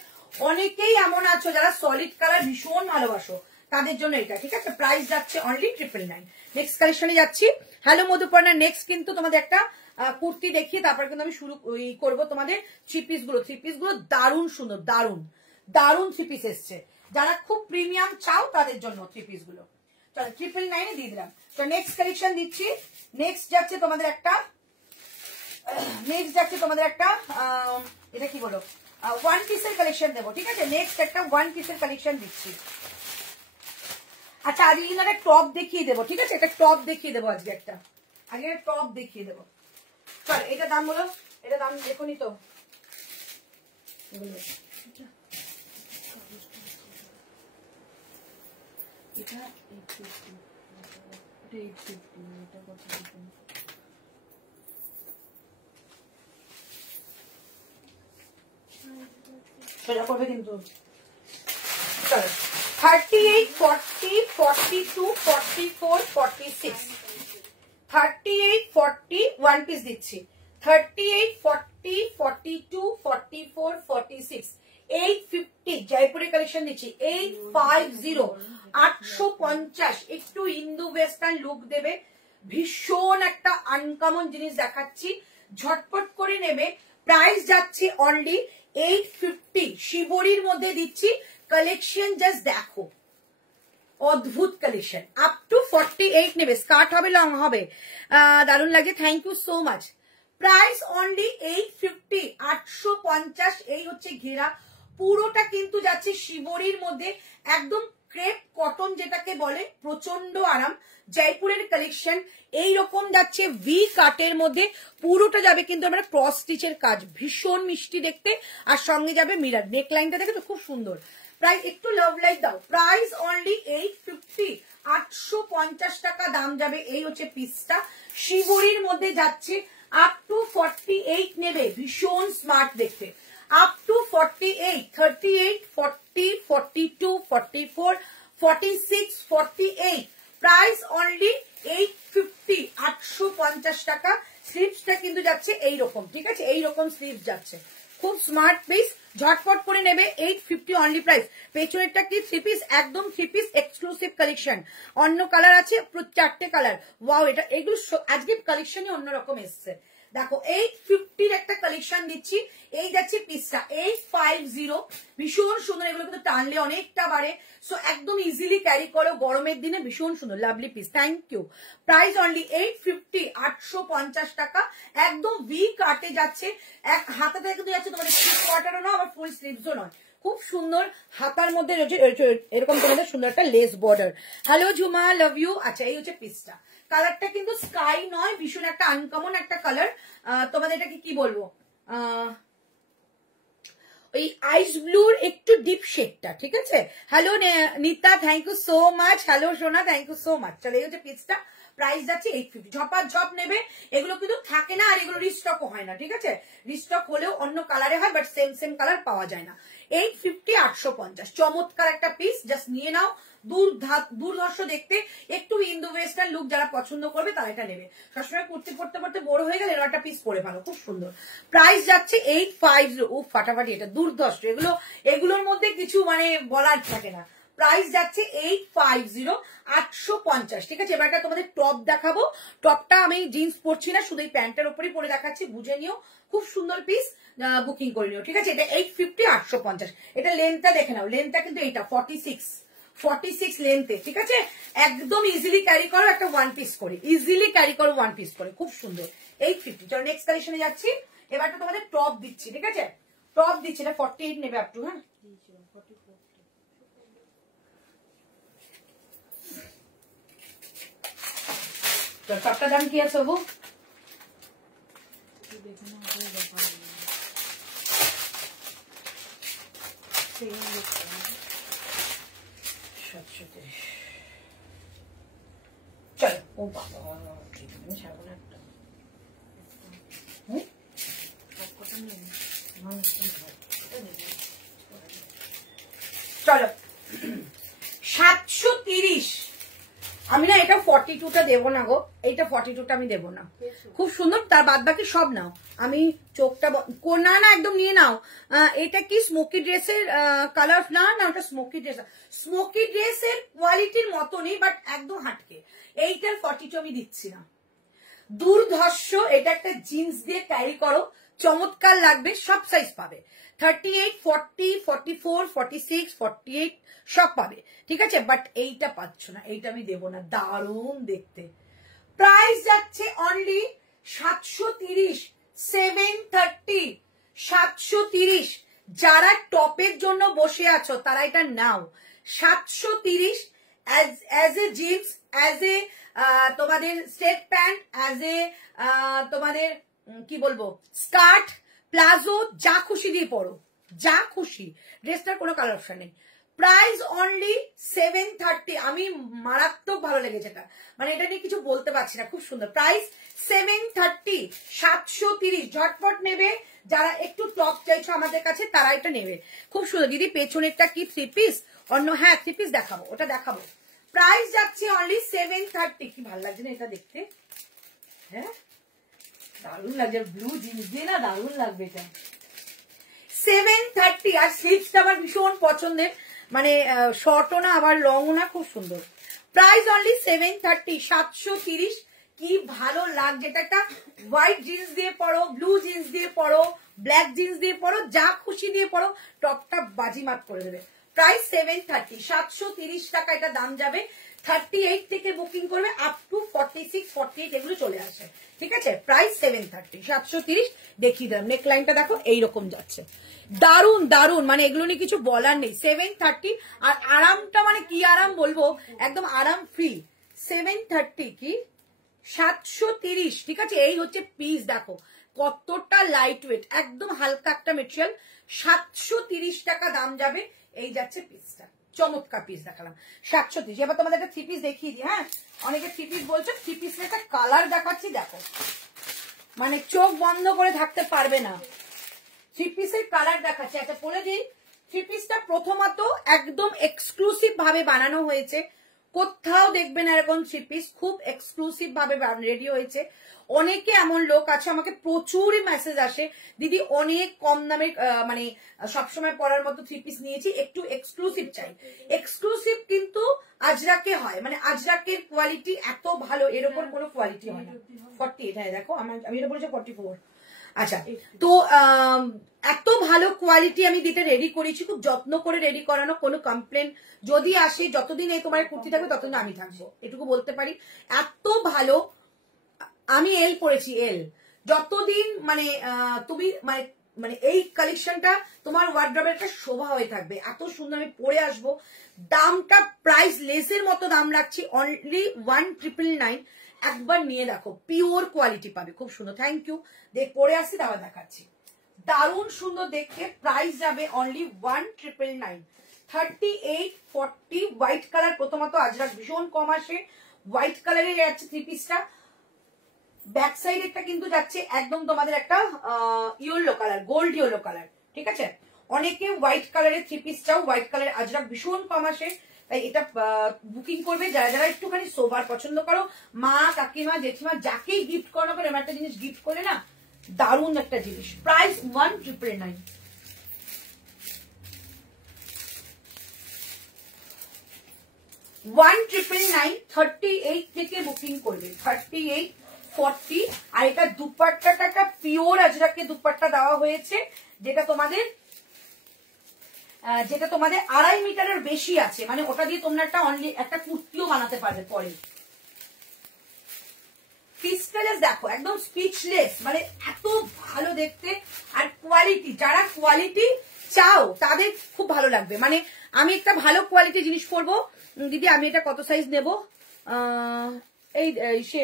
অনেকেই এমন আছো যারা সলিড কালার ভীষণ ভালোবাসো, তাদের জন্য এটা, ঠিক আছে? প্রাইস যাচ্ছে অনলি 999। নেক্সট কালেকশনে যাচ্ছি। হ্যালো মধুপর্ণা, নেক্সট কিন্তু তোমাদের একটা কুর্তি দেখিয়ে তারপর কিন্তু আমি শুরু করবো তোমাদের থ্রি পিস গুলো। দারুণ সুন্দর, দারুণ দারুণ থ্রি পিস এসছে। যারা খুব প্রিমিয়াম চাও তাদের জন্য থ্রি পিস গুলো। চলো, 999 দিয়ে দিলাম। তো নেক্সট কালেকশন দিচ্ছি। নেক্সট যাচ্ছে তোমাদের একটা এটা কি বলো, ওয়ান পিসের কালেকশন দেবো, ঠিক আছে? নেক্সট একটা ওয়ান পিসের কালেকশন দিচ্ছি। আচ্ছা, আজকে একটা টপ দেখিয়ে দেবো, ঠিক আছে? একটা টপ দেখিয়ে দেবো আজকে, একটা টপ দেখিয়ে দেবো। চল, এটা দাম বলো, এটা দাম দেখুনি তো। এটা 850, এটা 850, এটা কত দেখুন। সোজা করবে কিন্তু। চলো, 38 40 42 44 46 38 40 ওয়ান পিস দিচ্ছি। 38 40 42 44 46 850 জয়পুরের কালেকশন দিচ্ছি 850 850 একটু ইন্দো ওয়েস্টার্ন লুক দেবে, ভীষণ একটা আনকমন জিনিস দেখাচ্ছি, ঝটপট করে নেবে। প্রাইস যাচ্ছে অনলি 850। শিবরির মধ্যে দিচ্ছি কালেকশন, জাস্ট দেখো অদ্ভুত কালেকশন। আপ টু 48 নেবে, স্কার্ট হবে লং হবে, দারুণ লাগে। Thank you so much. Price only 850 850। এই হচ্ছে ঘেরা, পুরোটা কিন্তু যাচ্ছে শিবরির মধ্যে, একদম ক্রেপ কটন যেটাকে বলে, প্রচন্ড আরাম। জয়পুরের কালেকশন এইরকম যাচ্ছে ভি কাটের মধ্যে, পুরোটা যাবে কিন্তু আমরা ক্রস স্টিচের কাজ, ভীষণ মিষ্টি দেখতে, আর সঙ্গে যাবে মিরার। নেকলাইনটা দেখে তো খুব সুন্দর। প্রাইস একটু লাভ লাইক দাও। প্রাইস অনলি 850 850 টাকা দাম যাবে। এই হচ্ছে পিসটা, শিবরির মধ্যে যাচ্ছে। আপ টু 48 নেবে, ভীষণ স্মার্ট দেখতে। Up to 48, 38, 40, 42, 44, 46, 48। প্রাইস অনলি 850 850 টাকা। স্লিভসটা কিন্তু যাচ্ছে এইরকম, ঠিক আছে, এইরকম স্লিভস যাচ্ছে, খুব স্মার্ট পিস, ঝটপট করে নেবে। 850 অনলি প্রাইস। পেছনেরটা কি থ্রি পিস, একদম থ্রি পিস এক্সক্লুসিভ কালেকশন, অন্য কালার আছে, 4টে কালার। ওয়াও, এটা এগুলো আজকে কালেকশনই অন্যরকম এসছে। দেখো 850 একটা কালেকশন দিচ্ছি। এই যাচ্ছে পিসটা 850, ভীষণ সুন্দর। এগুলো কিন্তু টানলে অনেকটা বাড়ে, সো একদম ইজিলি ক্যারি করো গরমের দিনে, ভীষণ সুন্দর lovely piece. Thank you. Price only 850 850 টাকা। একদম ভি কাটে যাচ্ছে, এক হাতাতে কিন্তু যাচ্ছে তোমাদের থ্রি কোয়ার্টারও নয়, আবার ফুল স্লিভসও নয়, খুব সুন্দর। হাতার মধ্যে রয়েছে এরকম তোমাদের সুন্দর একটা lace border. Hello Jhuma, love you. আচ্ছা, এই হচ্ছে পিসটা। কালারটা কিন্তু স্কাই নয়, ভীষণ একটা আনকমন একটা কালার। তোমাদের এটাকে কি বলবো, ওই আইস ব্লুর একটু ডিপ শেডটা, ঠিক আছে। Hello Nita, thank you so much. Hello সোনা, থ্যাংক ইউ সো মাচ। চলে গেছে পিসটা। প্রাইস যাচ্ছে 850। ঝপা ঝপ নেবে, এগুলো কিন্তু থাকে না, আর এগুলো রিস্টকও হয় না, ঠিক আছে। রিস্টক হলেও অন্য কালারে হয়, বাট সেম সেম কালার পাওয়া যায় না। 850 850, চমৎকার একটা পিস, জাস্ট নিয়ে নাও। দুর্ধর্ষ দেখতে, একটু ইন্দো ওয়েস্টার্ন লুক যারা পছন্দ করবে তারা এটা নেবে। সবসময় কুর্তি পড়তে পড়তে বড় হয়ে গেলে একটা পিস পরে ভালো, খুব সুন্দর। প্রাইস যাচ্ছে 850। ও ফাটাফাটি, এটা দুর্ধর্ষ। এগুলোর মধ্যে কিছু মানে বলার থাকে না। প্রাইস যাচ্ছে 850 850, ঠিক আছে। এবার তোমাদের টপ দেখাবো। টপটা আমি জিন্স পরছি না, শুধু এই প্যান্টের উপরই পরে দেখাচ্ছি, বুঝে নিও। খুব সুন্দর পিস, বুকিং করে নিও, ঠিক আছে। এটা 850 850। এটা লেন্থটা দেখে নাও, লেন্থটা কিন্তু এইটা 46 লেন্থে, ঠিক আছে। একদম ইজিলি ক্যারি করো একটা ওয়ান পিস করে, ইজিলি ক্যারি করো ওয়ান পিস করে, খুব সুন্দর। 850। চলো নেক্সট কালেকশনে যাচ্ছি। এবারটা তোমাদের টপ দিচ্ছি, ঠিক আছে। টপ দিচ্ছি, এটা 48 নেবে আপ টু, হ্যাঁ। টপটা দাম কি আছে? চলো, ও বাবা, চলো 730। আমি না এটা 42টা দেবো না গো, এইটা 42টা আমি দেবো না, খুব সুন্দর। তার বাদ বাকি সব নাও। আমি চোখটা না না একদম নিয়ে নাও। এটা কি স্মোকি ড্রেসের কালার? না না, ওটা স্মোকি ড্রেস, স্মোকি ড্রেসের কোয়ালিটির মতনই, বাট একদম হাটকে। এইটার 42 আমি দিচ্ছি না, দুর্ধর্ষ। এটা একটা জিন্স দিয়ে ক্যারি করো, চমৎকার লাগবে, সব সাইজ পাবে। 38, 40, 44, 46, 48 সব পাবে, ঠিক আছে। বাট এইটা পাচ্ছ না, এইটা আমি দেবো না, দারুণ দেখতে। প্রাইস যাচ্ছে অনলি 730, 730, 730। যারা টপের জন্য বসে আছো তারা এটা নাও। 730 as a jeans, as a তোমাদের স্ট্রেট প্যান্ট, অ্যাজ এ তোমাদের কি বলবো স্কার্ট, প্লাজো, যা খুশি দিয়ে পরো, যা খুশি। ড্রেসটার কোনো কালার অপশন নেই। Price only 730। আমি মারাত্মক ভালো লেগেছে এটা, মানে এটা নিয়ে কিছু বলতে পারছি না, খুব সুন্দর। প্রাইস 730, 730। ঝটপট নেবে, যারা একটু টপ চাইছো আমাদের কাছে তারা এটা নেবে, খুব সুন্দর। দিদি পেছনেরটা কি থ্রি পিস? অন্য, হ্যাঁ থ্রি পিস দেখাবো, ওটা দেখাবো। প্রাইস যাচ্ছে অনলি 730। কি ভালো লাগছে না এটা দেখতে, হ্যাঁ দারুণ লাগছে, ব্লু জিন্স দিয়ে না দারুণ লাগবে এটা। 730। আর স্লিভসটা আমার ভীষণ পছন্দের, মানে শর্টও না আবার লংও না, খুব সুন্দর। Price only 730, 730। কি ভালো লাগছে, এটা একটা হোয়াইট জিন্স দিয়ে পরো, ব্লু জিন্স দিয়ে পরো, ব্ল্যাক জিন্স দিয়ে পরো, যা খুশি দিয়ে পরো, টপটা বাজিমাত করে দেবে। প্রাইস 730, 730 টাকা এটা দাম যাবে। 38 থেকে বুকিং করবে আপ টু 46, 48 এগুলো চলে আসে, ঠিক আছে। প্রাইস 730, 730। দেখিয়ে দিলাম নেকলাইনটা দেখো এইরকম যাচ্ছে, দারুন দারুন, মানে এগুলো নিয়ে কিছু বলার নেই। 730। আর আরামটা মানে কি আরাম বলবো, একদম আরাম ফ্রি। 730 কি 730, ঠিক আছে। এই হচ্ছে পিস, দেখো কতটা লাইট ওয়েট, একদম হালকা একটা মেটেরিয়াল। 730 টাকা দাম যাবে। এই যাচ্ছে পিসটা, চমৎকার পিস দেখালাম 730। এবার তোমাদের একটা থ্রি পিস দেখিয়ে দিই। হ্যাঁ, অনেকে থ্রি পিস বলছো, থ্রি পিসের একটা কালার দেখাচ্ছি, দেখো মানে চোখ বন্ধ করে থাকতে পারবে না। থ্রি পিসের কালার দেখাচ্ছি। আচ্ছা বলে দিই, থ্রি পিসটা প্রথমত একদম এক্সক্লুসিভ ভাবে বানানো হয়েছে, কোথাও দেখবে না এরকম থ্রি পিস, খুব এক্সক্লুসিভ ভাবে রেডি হয়েছে। অনেকে এমন লোক আছে, আমাকে প্রচুর মেসেজ আসে, দিদি অনেক কম দামে মানে সবসময় পরার মতো থ্রি পিস নিয়েছি, একটু এক্সক্লুসিভ চাই। এক্সক্লুসিভ কিন্তু আজরাকে হয়, মানে আজরাকের কোয়ালিটি এত ভালো, এর ওপর কোনো কোয়ালিটি হয় না। 48, হ্যাঁ দেখো আমি এটা বলেছি 44। আচ্ছা, তো এত ভালো কোয়ালিটি আমি দিতে রেডি করেছি, খুব যত্ন করে রেডি করানো, কোনো কমপ্লেন যদি আসে, যতদিন এই তোমার কুর্তি থাকবে ততদিন আমি থাকবো, এটুকু বলতে পারি। এত ভালো, আমি এল পরেছি, এল যতদিন মানে তুমি মানে মানে এই কালেকশনটা তোমার ওয়ার্ড্রবের একটা শোভা হয়ে থাকবে, এত সুন্দর আমি পরে আসবো। দামটা প্রাইস লেসের মতো দাম রাখছি, অনলি 1999। একবার নিয়ে দেখো, পিওর কোয়ালিটি পাবে, খুব সুন্দর। Thank you. দেখ পরে আসছি, তারপর দেখাচ্ছি, দারুণ সুন্দর দেখতে। প্রাইস যাবে অনলি 1999। 38, 40 হোয়াইট কালার, প্রথমত আজরাক ভীষণ কম আসে, হোয়াইট কালারের যাচ্ছে থ্রি পিসটা। ব্যাক সাইড একটা কিন্তু যাচ্ছে একদম তোমাদের একটা yellow colour, gold yellow colour, ঠিক আছে। অনেকে হোয়াইট কালারের থ্রি পিস চাও, হোয়াইট কালার আজরাক ভীষণ কম আসে, তাই এটা বুকিং করবে যারা যারা একটুখানি সোবার পছন্দ করো, মা কাকিমা জেঠিমা যাকেই গিফট করো না কেন, এমন একটা জিনিস গিফট করলে না দারুণ একটা জিনিস। প্রাইস 1999। 1999, 38 থেকে বুকিং করবে, 38, 40। আর এটা দুপাট্টাটা একটা পিওর আজরাকে দুপাট্টা দেওয়া হয়েছে, যেটা তোমাদের 2.5 মিটারের বেশি আছে, মানে ওটা দিয়ে তোমরা একটা অনলি একটা কুর্তিও বানাতে পারবে পরে। পিসটা দেখো একদম স্পিচলেস, মানে এত ভালো দেখতে। আর কোয়ালিটি, যারা কোয়ালিটি চাও তাদের খুব ভালো লাগবে। মানে আমি একটা ভালো কোয়ালিটি জিনিস পরবো, দিদি আমি এটা কত সাইজ নেবো, এই সে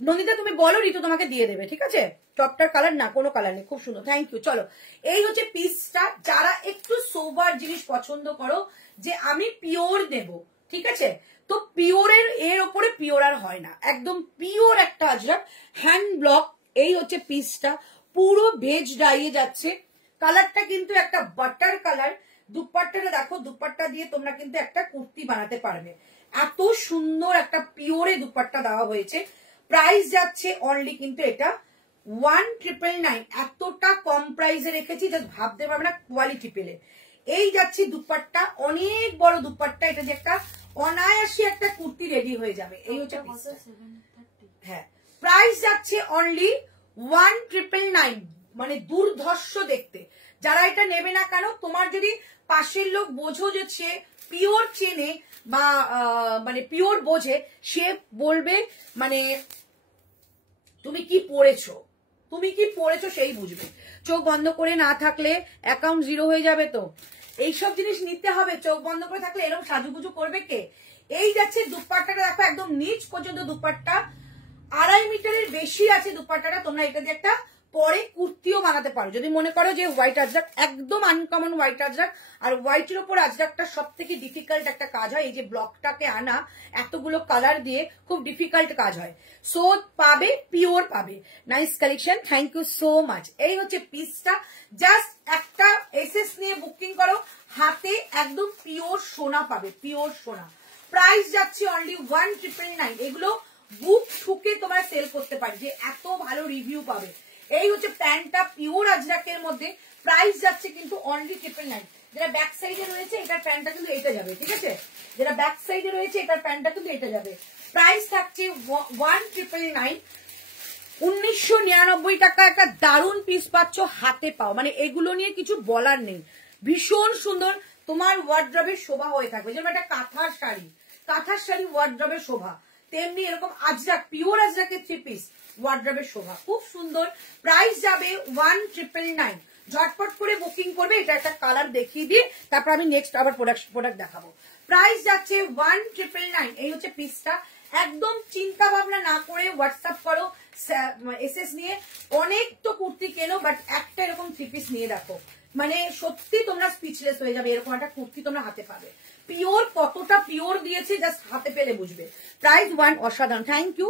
নন্দিতা তুমি বলো, ঋতু তোমাকে দিয়ে দেবে, ঠিক আছে। টপটার কালার না, কোনো কালার নেই, খুব সুন্দর। Thank you. চলো, এই হচ্ছে পিসটা। যারা একটু সোবার জিনিস পছন্দ করো, যে আমি পিওর নেব, ঠিক আছে, তো পিওরের এর ওপরে পিওর আর হয় না, একদম পিওর একটা আজরাক হ্যান্ড ব্লক। এই হচ্ছে পিসটা, পুরো ভেজ ডাইয়ে যাচ্ছে, কালারটা কিন্তু একটা বাটার কালার। দুপাট্টাটা দেখো, দুপাট্টা দিয়ে তোমরা কিন্তু একটা কুর্তি বানাতে পারবে, এত সুন্দর একটা পিওরে দুপাট্টা দেওয়া হয়েছে। প্রাইস যাচ্ছে অনলি কিন্তু এটা 1999। এতটা কম প্রাইসে রেখেছি জাস্ট ভাবতে পারবে না কোয়ালিটি পেলে। এই যাচ্ছে দুপাট্টা, অনেক বড় দুপাট্টা, এটা যে একটা অনায়াসী একটা কুর্তি রেডি হয়ে যাবে। এই হচ্ছে হ্যাঁ, প্রাইস যাচ্ছে অনলি 1999, মানে দুর্ধর্ষ দেখতে। যারা এটা নেবে না কেন, তোমার যদি পাশের লোক বোঝো যে সে পিওর চেনে বা মানে পিওর বোঝে, সে বলবে মানে তুমি কি পড়েছো, তুমি কি পড়েছো সেই বুঝবে। চোখ বন্ধ করে না থাকলে অ্যাকাউন্ট জিরো হয়ে যাবে। তো এইসব জিনিস নিতে হবে, চোখ বন্ধ করে থাকলে এরকম সাজুগুজু করবে কে। এই যাচ্ছে দুপাট্টাটা দেখো, একদম নিচ পর্যন্ত দুপাট্টা, 2.5 মিটারের বেশি আছে দুপাট্টাটা। তোমরা এটা দিয়ে একটা পরে কুর্তিও বানাতে পারো, যদি মনে করো যে হোয়াইট আজরাক একদম আনকমন হোয়াইট আজরাক। আর হোয়াইটের ওপর আজরাকটা সব থেকে ডিফিকাল্ট একটা কাজ হয়, এই যে ব্লকটাকে আনা এতগুলো কালার দিয়ে খুব ডিফিকাল্ট কাজ হয়। সো পাবে, পিওর পাবে, nice collection. Thank you so much. এই হচ্ছে পিসটা, জাস্ট একটা এসএস নিয়ে বুকিং করো, হাতে একদম পিওর সোনা পাবে, পিওর সোনা। প্রাইস যাচ্ছে অনলি 1999। এগুলো বুক ঠুকে তোমরা সেল করতে পারি, যে এত ভালো রিভিউ পাবে। এই হচ্ছে প্যান্টটা পিওর আজরাকের মধ্যে, প্রাইস যাচ্ছে কিন্তু অনলি 999। যেটা ব্যাক সাইডে রয়েছে এটার প্যান্টটা কিন্তু এটা যাবে, ঠিক আছে? যেটা ব্যাক সাইডে রয়েছে এটার প্যান্টটা কিন্তু এটা যাবে। প্রাইস থাকছে 1999। 1999 টাকা একটা দারুণ পিস পাচ্ছ, হাতে পাও, মানে এগুলো নিয়ে কিছু বলার নেই। ভীষণ সুন্দর, তোমার ওয়ার্ড্রবের শোভা হয়ে থাকবে। যেমন একটা কাঁথার শাড়ি ওয়ার্ড্রবের শোভা, তেমনি এরকম আজরাক, পিওর আজরাকের 3 পিস ওয়ার্ড্রবের শোভা, খুব সুন্দর। প্রাইস যাবে 1999। ঝটপট করে বুকিং করবে। এটা একটা কালার দেখিয়ে দিয়ে তারপর আমি নেক্সট আবার প্রোডাক্ট দেখাবো। প্রাইস যাচ্ছে 1999। এই হচ্ছে পিসটা। একদম চিন্তা ভাবনা না করে হোয়াটসঅ্যাপ করো, এসএস নিয়ে। অনেক তো কুর্তি কেনো, বাট একটা এরকম 3 পিস নিয়ে রাখো, মানে সত্যি তোমরা স্পিচলেস হয়ে যাবে। এরকম একটা কুর্তি তোমরা হাতে পাবে। পিওর, কতটা পিওর দিয়েছে জাস্ট হাতে পেলে বুঝবে। প্রাইস 1, অসাধারণ। Thank you.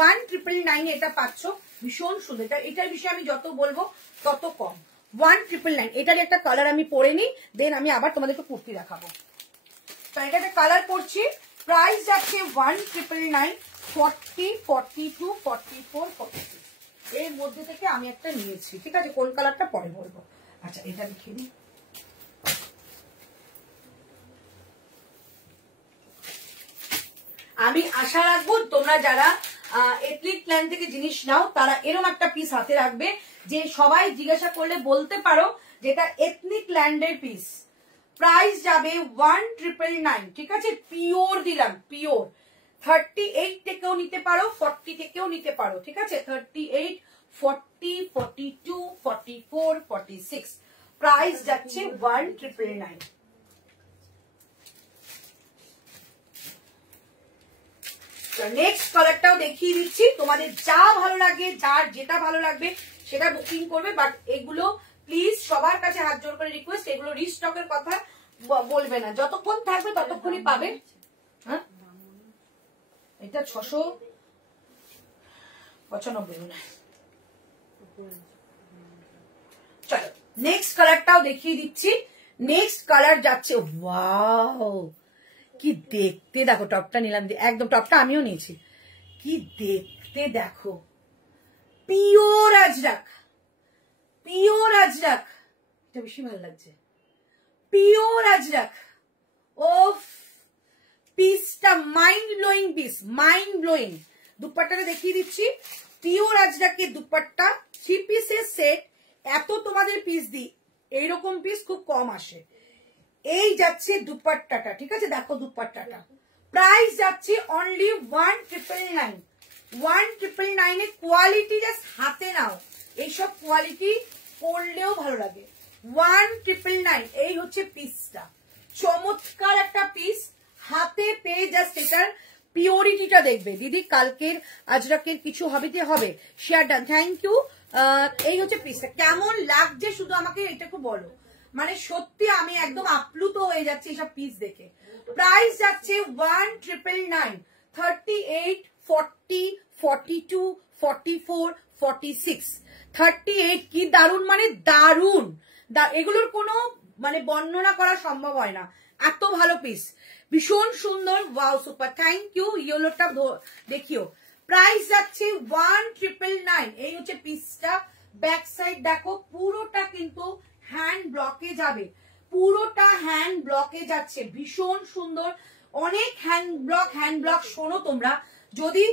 1999 এটা পাচ্ছ, ভীষণ সুন্দর। এটার বিষয়ে আমি যত বলবো তত কম। 1999 এটার একটা কালার আমি পরে নিই, দেন আমি আবার তোমাদেরকে কুর্তি দেখাবো। তো এটা একটা কালার পরছি। প্রাইস যাচ্ছে 1999। 40, 42, 44, 46 এর মধ্যে থেকে আমি একটা নিয়েছি, ঠিক আছে? কোন কালারটা পরে বলবো। আচ্ছা, এটা দেখিয়ে দিই। আমি আশা রাখবো তোমরা যারা এথনিক প্ল্যান থেকে জিনিস নাও তারা এরকম একটা পিস হাতে রাখবে, যে সবাই জিজ্ঞাসা করলে বলতে পারো যেটা এথনিক ল্যান্ডের পিস। প্রাইস যাবে 1999, ঠিক আছে? পিওর দিলাম, পিওর। 38 থেকেও নিতে পারো, 40 থেকেও নিতে পারো, ঠিক আছে? 38, 40, 42, 44, 46। প্রাইস যাচ্ছে 1999। নেক্সট কালারটাও দেখিয়ে দিচ্ছি। তোমাদের যা ভালো লাগে, যার যেটা ভালো লাগবে সেটা বুকিং করবে। বাট এগুলো প্লিজ সবার কাছে হাত জোর করে রিকোয়েস্ট, এগুলো রিস্টকের কথা বলবে না, যতক্ষণ থাকবে ততক্ষণই পাবে। হ্যাঁ, এটা 695। চলো নেক্সট কালারটাও দেখিয়ে দিচ্ছি। নেক্সট কালার যাচ্ছে, ওয়াও কি দেখতে, দেখো টপটা নিলাম, একদম টপটা আমিও নিয়েছি। কি দেখতে দেখো, পিওর আজরাক, পিওর আজরাক। এটা বেশি ভালো লাগছে, পিওর আজরাক। ওফ, পিসটা mind blowing piece, mind blowing. দুপাট্টাটা দেখিয়ে দিচ্ছি। পিওর আজরাকের দুপাট্টা, 3 পিসের সেট। এত তোমাদের পিস দিই, এইরকম পিস খুব কম আসে। এই যাচ্ছে দুপাট্টাটা, ঠিক আছে? দেখো দুপাট্টাটা। প্রাইস যাচ্ছে অনলি 1999। 1999 এর কোয়ালিটি জাস্ট হাতে নাও, এইসব কোয়ালিটি পরলেও ভালো লাগে। 1999 এই হচ্ছে পিসটা, চমৎকার একটা পিস। হাতে পেয়ে জাস্ট এটার পিওরিটিটা দেখবে। দিদি কালকের আজরাকের কিছু হবে যে হবে, শেয়ার ডান, থ্যাংক ইউ। এই হচ্ছে পিসটা, কেমন লাগছে শুধু আমাকে এটা একটু বলো। মানে সত্যি আমি একদম আপ্লুত হয়ে যাচ্ছি এইসব পিস দেখে। প্রাইস যাচ্ছে 1999। 38, 40, 42, 44, 46, 38। কি দারুন, মানে দারুন। এগুলোর কোনো মানে বর্ণনা করা সম্ভব হয় না, এত ভালো পিস, ভীষণ সুন্দর। Wow, super, thank you. ইয়েলোটা দেখিও। প্রাইস যাচ্ছে 1999। এই হচ্ছে পিসটা। ব্যাক সাইড দেখো, পুরোটা কিন্তু হ্যান্ড ব্লকে যাবে, পুরোটা হ্যান্ড ব্লকে যাচ্ছে, ভীষণ সুন্দর। অনেক হ্যান্ড ব্লক শোনো তোমরা, যদি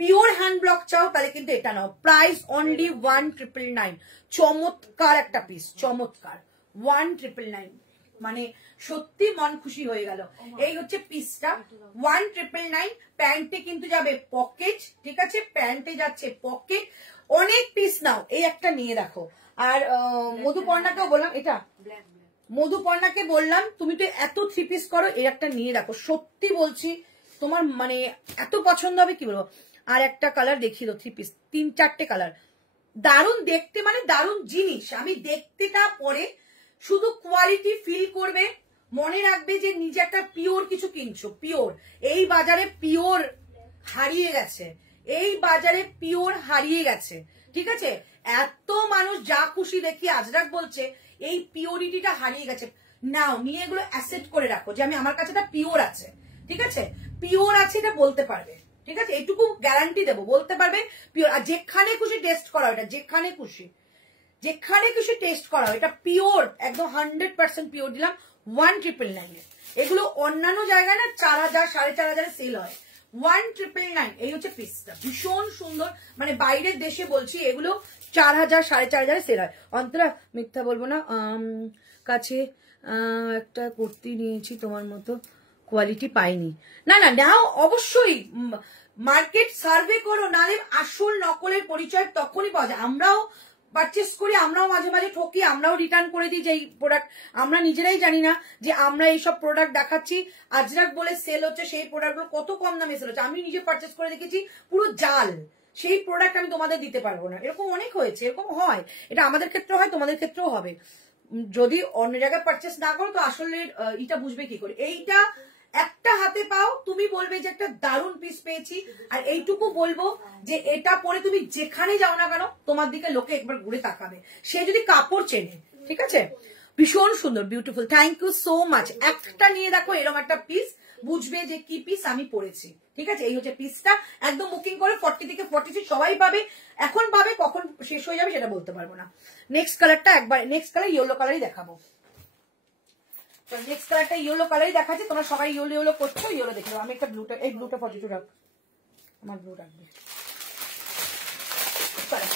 পিওর হ্যান্ড ব্লক চাও তাহলে কিন্তু এটা নাও। Price only 1999। চমৎকার একটা পিস, চমৎকার। 1999 মানে সত্যি মন খুশি হয়ে গেল। এই হচ্ছে পিসটা 1999। প্যান্টে কিন্তু যাবে পকেট, ঠিক আছে? প্যান্টে যাচ্ছে পকেট। অনেক পিস নাও, এই একটা নিয়ে রাখো। আর মধুপর্ণাকেও বললাম, এটা মধুপর্ণাকে বললাম তুমি তো এত 3 পিস করো, এই একটা নিয়ে রাখো। সত্যি বলছি তোমার মানে এত পছন্দ হবে কি বলবো। আর একটা কালার দেখিয়ে দাও, 3 পিস, 3-4টে কালার, দারুণ দেখতে, মানে দারুণ জিনিস। আমি দেখতে না পরে শুধু কোয়ালিটি ফিল করবে, মনে রাখবে যে নিজে একটা পিওর কিছু কিনছো। পিওর, এই বাজারে পিওর হারিয়ে গেছে, এই বাজারে পিওর হারিয়ে গেছে, ঠিক আছে? এত মানুষ যা খুশি দেখি আজরাক বলছে, এই পিওরিটিটা হারিয়ে গেছে। নাও, নিয়ে এগুলো অ্যাসেট করে রাখো যে আমি আমার কাছে এটা পিওর আছে, ঠিক আছে? পিওর আছে এটা বলতে পারবে, ঠিক আছে? এইটুকু গ্যারান্টি দেবো, বলতে পারবে পিওর। আর যেখানে খুশি টেস্ট করা, এটা যেখানে খুশি, যেখানে কিছু টেস্ট করা হয়, এটা পিওর একদম 100% পিওর দিলাম 1999 এর। এগুলো অন্যান্য জায়গায় না 4000 4500 সেল হয়, 1999 এই হচ্ছে পিসটা, ভীষণ সুন্দর। মানে বাইরের দেশে বলছি এগুলো 4000 4500 সেল হয়। অন্তরা মিথ্যা বলবো না, কাছে একটা কুর্তি নিয়েছি তোমার মতো, কোয়ালিটি পাইনি। না না নাও, অবশ্যই মার্কেট সার্ভে করো, নালে আসল নকলের পরিচয় তখনই পাওয়া যায়। আমরাও পারচেস করি, আমরাও মাঝে মাঝে ঠকি, আমরাও রিটার্ন করে দিই যে এই প্রোডাক্ট আমরা নিজেরাই জানি না যে আমরা এইসব প্রোডাক্ট দেখাচ্ছি আজরাক বলে সেল হচ্ছে, সেই প্রোডাক্টগুলো কত কম দামে সেল হচ্ছে। আমি নিজে পারচেস করে দেখেছি পুরো জাল, সেই প্রোডাক্ট আমি তোমাদের দিতে পারবো না। এরকম অনেক হয়েছে, এরকম হয়, এটা আমাদের ক্ষেত্রে হয়, তোমাদের ক্ষেত্রেও হবে। যদি অন্য জায়গায় পারচেস না করো তো আসলে এটা বুঝবে কি করে। এইটা একটা হাতে পাও, তুমি বলবে যে একটা দারুণ পিস পেয়েছি। আর এইটুকু বলবো যে এটা পরে তুমি যেখানে যাও না কেন তোমার দিকে লোকে একবার ঘুরে তাকাবে, সে যদি কাপড় চেনে। ঠিক আছে, ভীষণ সুন্দর, beautiful, thank you so much. একটা নিয়ে দেখো এরকম একটা পিস, বুঝবে যে কি পিস আমি পরেছি। ঠিক আছে, এই হচ্ছে পিসটা, একদম বুকিং করে 40 থেকে 46 সবাই পাবে। এখন পাবে, কখন শেষ হয়ে যাবে সেটা বলতে পারবো না। নেক্সট কালারটা একবার, নেক্সট কালার ইয়েলো কালারই দেখাবো। নেক্সট কালারটা ইয়েলো কালারই দেখাচ্ছি, তোমরা সবাই ইয়েলো ইয়েলো করছো, ইয়েলো দেখে নাও। আমি একটা ব্লুটা, এই ব্লুটা 42 রাখ, আমার ব্লু রাখবে।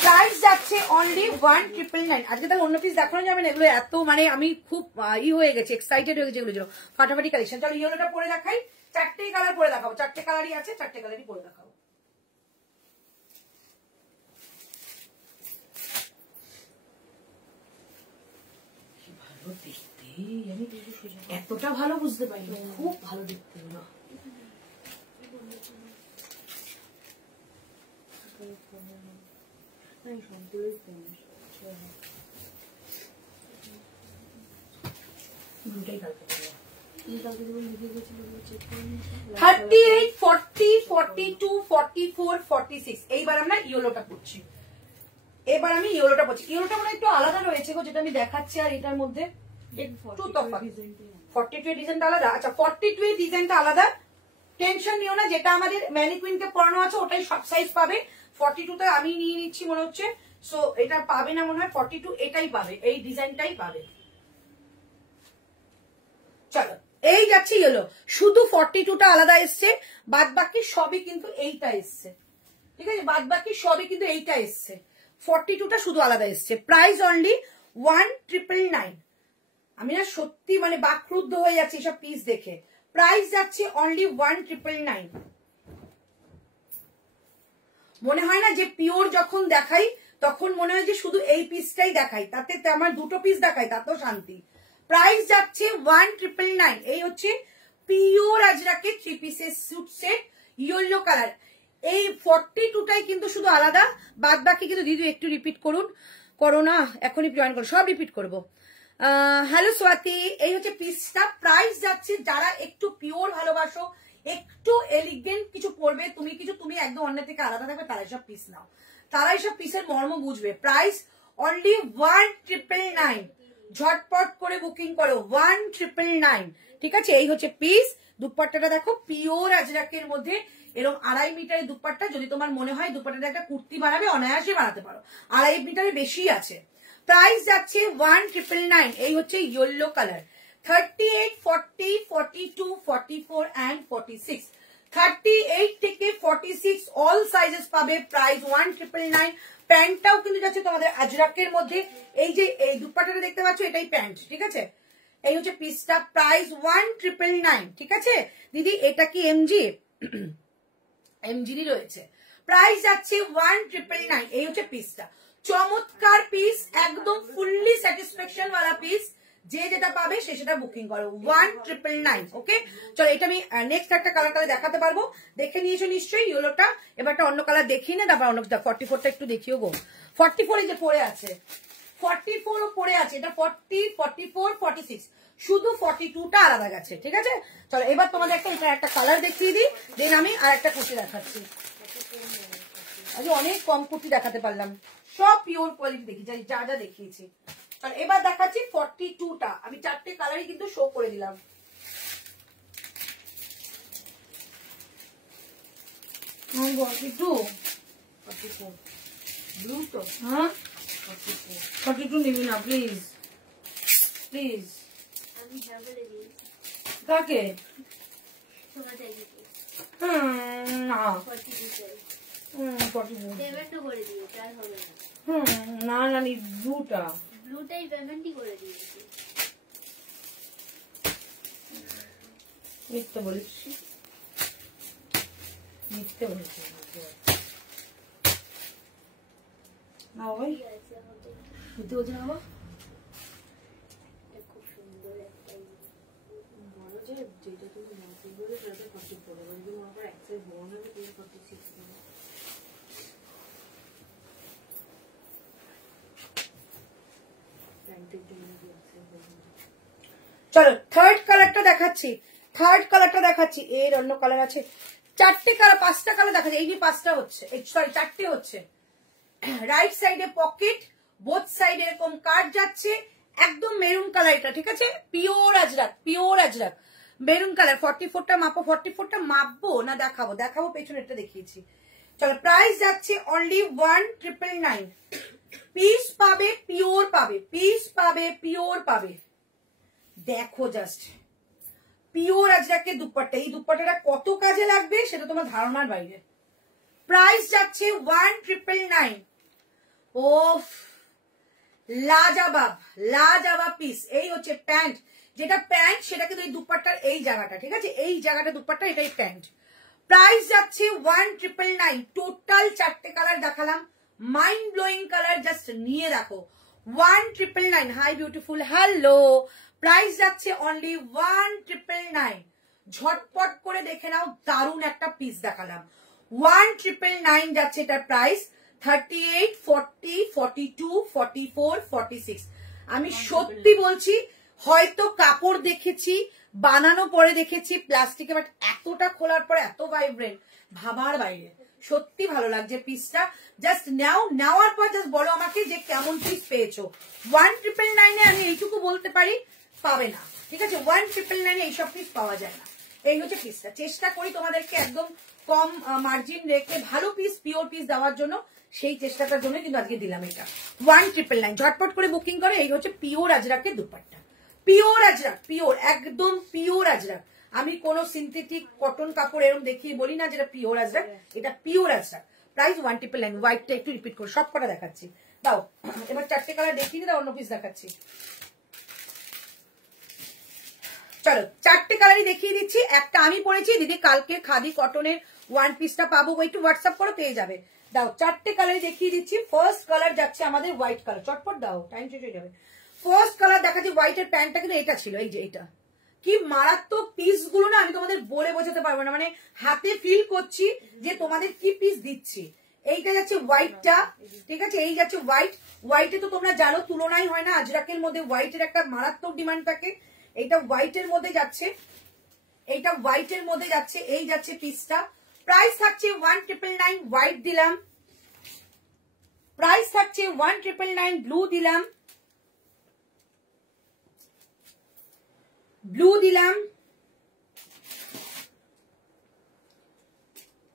প্রাইস যাচ্ছে অনলি 1999। আজকে তাহলে অন্য পিস দেখানো যাবে না, এগুলো এত মানে আমি খুব হয়ে গেছে, এক্সাইটেড হয়ে গেছে এগুলো, ফাটাফাটি কালেকশন। চলো ইয়েলোটা পরে দেখাই, চারটেই কালার পরে দেখাবো, চারটে কালারই আছে, চারটে কালারই পরে দেখাবো। ভালো দেখতে, আমি এতটা ভালো বুঝতে পারি, খুব ভালো দেখতে হলো। দুটাই কালকে 38 40 42 44 46। এইবার আমরা ইয়েলোটা পড়ছি, এবার আমি ইয়েলোটা পড়ছি। ইয়েলোটা মানে একটু আলাদা রয়েছে গো, যেটা আমি দেখাচ্ছি আর এটার মধ্যে একটু তফাৎ। 42 এর ডিজাইনটা আলাদা, আচ্ছা 42 এর ডিজাইনটা আলাদা, টেনশন নিও না। যেটা আমাদের ম্যানিকুইনকে পরানো আছে ওটাই সব সাইজ পাবে। 42 তে আমি নিয়ে নিচ্ছি মনে হচ্ছে, সো এটা পাবে না মনে হয়, 42 এটাই পাবে, এই ডিজাইনটাই পাবে। চলো এই যাচ্ছে ইয়েলো, শুধু 42টা আলাদা এসছে, বাদ বাকি সবই কিন্তু এইটা এসছে। ঠিক আছে, বাদ বাকি সবই কিন্তু এইটা এসছে, 42টা শুধু আলাদা এসছে। Price only 1999। আমি না সত্যি মানে বাকরুদ্ধ হয়ে যাচ্ছি এইসব পিস দেখে। প্রাইস যাচ্ছে অনলি 1999। মনে হয় না যে পিওর যখন দেখাই তখন মনে হয় যে শুধু এই পিসটাই দেখাই, তাতে আমার দুটো পিস দেখাই তাতেও শান্তি। প্রাইস যাচ্ছে 1999। এই হচ্ছে পিওর আজরাকে 3 পিসের স্যুট সেট, ইয়েলো কালার। এই 42টাই কিন্তু শুধু আলাদা, বাদ বাকি কিন্তু দিদি একটু রিপিট করো না, এখনই জয়েন করো, সব রিপিট করবো। হ্যালো স্বাতি, এই হচ্ছে পিসটা। প্রাইস যাচ্ছে, যারা একটু পিওর ভালোবাসো, একটু এলিগেন্ট কিছু পরবে, তুমি একদম অন্য থেকে আলাদা থাকবে, তারাই সব পিস নাও, তারাই সব পিসের মর্ম বুঝবে। Price only 1999। ঝটপট করে বুকিং করো, 1999। ঠিক আছে, এই হচ্ছে পিস। দুপাট্টাটা দেখো, পিওর আজরাকের মধ্যে এরকম 2.5 মিটারের দুপাট্টা। যদি তোমার মনে হয় দুপাট্টাটা একটা কুর্তি বানাবে, অনায়াসে বানাতে পারো, 2.5 মিটারের বেশি আছে। প্রাইস যাচ্ছে 1999। এই হচ্ছে ইয়েলো কালার। 38 40 42 44 and 46, 38 থেকে 46 অল সাইজেস পাবে। প্রাইস 1999। প্যান্টটাও কিন্তু যাচ্ছে তোমাদের আজরাকের মধ্যে, এই যে এই দুপাট্টাটা দেখতে পাচ্ছ এটাই প্যান্ট। ঠিক আছে, এই হচ্ছে পিসটা। প্রাইস 1999। ঠিক আছে দিদি, এটা কি এমজি? এমজিরই রয়েছে। প্রাইস যাচ্ছে 1999। এই হচ্ছে পিসটা, চমৎকার পিস, একদম ফুললি স্যাটিসফ্যাকশন ওয়ালা পিস। যে যেটা পাবে সে সেটা বুকিং করো, 1999। ওকে, চলো এটা আমি নেক্সট একটা কালার দেখাতে পারবো। দেখে নিয়েছো নিশ্চয়ই ইয়েলোটা। এবার একটা অন্য কালার দেখিয়ে না, তারপর অন্য 44টা একটু দেখিও গো। 44 যে পড়ে আছে, 44 ও পড়ে আছে, এটা 40 44 46, শুধু 42টা আলাদা গেছে। ঠিক আছে, চলো এবার তোমাদের একটা কালার দেখিয়ে দিই, দেন আমি আর একটা কুর্তি দেখাচ্ছি। আজকে অনেক কম কুর্তি দেখাতে পারলাম, সব পিওর কোয়ালিটি দেখি যা যা দেখিয়েছি। আর এবার দেখাচ্ছি 42টা, আমি চারটে কালারই কিন্তু শো করে দিলাম। ব্লু তো, হ্যাঁ 42 নিবি না প্লিজ প্লিজ। আমি হ্যাঁ বলে দিয়েছি। কাকে? তোমার চাইছি না 42 চাই। 42 পেমেন্টও করে দিয়েছি, আর হবে না। না না নি ব্লুটা, ব্লুটাই পেমেন্টই করে দিয়েছি। মিথ্যে বলিস, মিথ্যে বলেছি না ভাই, মিথ্যে বলছি না বাবা। খুব সুন্দর একটা বলো যে যেটা তুমি মন্থলি বলে সেটা 44 এবং যদি মনে করো এক্সাইজ বড় হবে তুমি 46 দেবে। চলো থার্ড কালারটা দেখাচ্ছি, থার্ড কালারটা দেখাচ্ছি। এর অন্য কালার আছে, চারটে কালার, পাঁচটা কালার দেখাচ্ছি। এই যে পাঁচটা হচ্ছে, সরি চারটে হচ্ছে। রাইট সাইডে পকেট, বোথ সাইডে এরকম কাট যাচ্ছে, একদম মেরুন কালার এটা, ঠিক আছে? Pure ajrak, pure ajrak maroon colour. 44টা মাপো, 44টা মাপবো না দেখাবো? দেখাবো, পেছনেরটা দেখিয়েছি। চলো প্রাইস যাচ্ছে অনলি 1999। পিস পাবে পিওর পাবে, পিস পাবে পিওর পাবে। দেখো জাস্ট পিওর আজরাকের দুপাট্টা, এই দুপাট্টাটা কত কাজে লাগবে সেটা তোমার ধারণার বাইরে। প্রাইস যাচ্ছে 1999। ওফ লাজাবাব, লাজাবাব পিস। এই হচ্ছে প্যান্ট, যেটা প্যান্ট সেটা কিন্তু এই দুপাট্টার এই জায়গাটা, ঠিক আছে? এই জায়গাটা দুপাট্টা, এটাই প্যান্ট। প্রাইস যাচ্ছে 1999। টোটাল চারটে কালার দেখালাম, মাইন্ড ব্লোয়িং কালার, জাস্ট নিয়ে রাখো। 1999। Hi beautiful, hello. প্রাইস যাচ্ছে অনলি 1999। ঝটপট করে দেখে নাও, দারুণ একটা পিস দেখালাম। 1999 যাচ্ছে এটার প্রাইস। 38, 40, 42, 44, 46। আমি সত্যি বলছি, হয়তো কাপড় দেখেছি, বানানো পরে দেখেছি প্লাস্টিকে, বাট এতটা খোলার পরে এত ভাইব্রেন্ট, ভাবার বাইরে। সত্যি ভালো লাগছে পিসটা। জাস্ট নাও, নেওয়ার পর জাস্ট বলো আমাকে যে কেমন পিস পেয়েছো। 1999 আমি এইটুকু বলতে পারি, পাবে না, ঠিক আছে? 1999 এইসব পিস পাওয়া যায় না। এই হচ্ছে পিসটা। চেষ্টা করি তোমাদেরকে একদম কম মার্জিন রেখে ভালো পিস, পিওর পিস দেওয়ার জন্য, সেই চেষ্টাটার জন্য কিন্তু আজকে দিলাম এটা। 1999 ঝটপট করে বুকিং করে। এই হচ্ছে পিওর আজরাকের দুপাট্টা, পিওর আজরাক, পিওর একদম পিওর আজরাক। আমি কোনো সিনথেটিক কটন কাপড় এরকম দেখিয়ে বলি না যেটা পিওর আজরাক, এটা পিওর আজরাক। প্রাইস 1999। হোয়াইটটা একটু রিপিট করে সব কটা দেখাচ্ছি। দাও এবার চারটে কালার দেখিয়ে দাও, অন্য পিস দেখাচ্ছি। চলো চারটে কালারই দেখিয়ে দিচ্ছি। একটা আমি পরেছি, দিদি কালকে খাদি কটনের ওয়ান পিসটা পাবো, একটু হোয়াটসঅ্যাপ করে পেয়ে যাবে। দাও চারটে কালারই দেখিয়ে দিচ্ছি। ফার্স্ট কালার যাচ্ছে আমাদের হোয়াইট কালার, চটপট দাও, টাইম শেষ হয়ে যাবে। ফার্স্ট কালার দেখাচ্ছি, হোয়াইটের প্যান্টটা কিন্তু এটা ছিল, এই যে এটা। কি মারাত্মক পিস গুলো না, আমি তোমাদের বলে বোঝাতে পারবো না, মানে হাতে ফিল করছি যে তোমাদের কি পিস দিচ্ছি। এইটা যাচ্ছে হোয়াইটটা, ঠিক আছে? এই যাচ্ছে হোয়াইট। হোয়াইটে তো তোমরা জানো তুলনাই হয় না, আজরাকের মধ্যে হোয়াইটের একটা মারাত্মক ডিমান্ড থাকে। এইটা হোয়াইটের মধ্যে যাচ্ছে, এইটা হোয়াইটের মধ্যে যাচ্ছে। এই যাচ্ছে পিসটা। প্রাইস থাকছে 1999। হোয়াইট দিলাম। প্রাইস থাকছে 1999। ব্লু দিলাম, ব্লু দিলাম,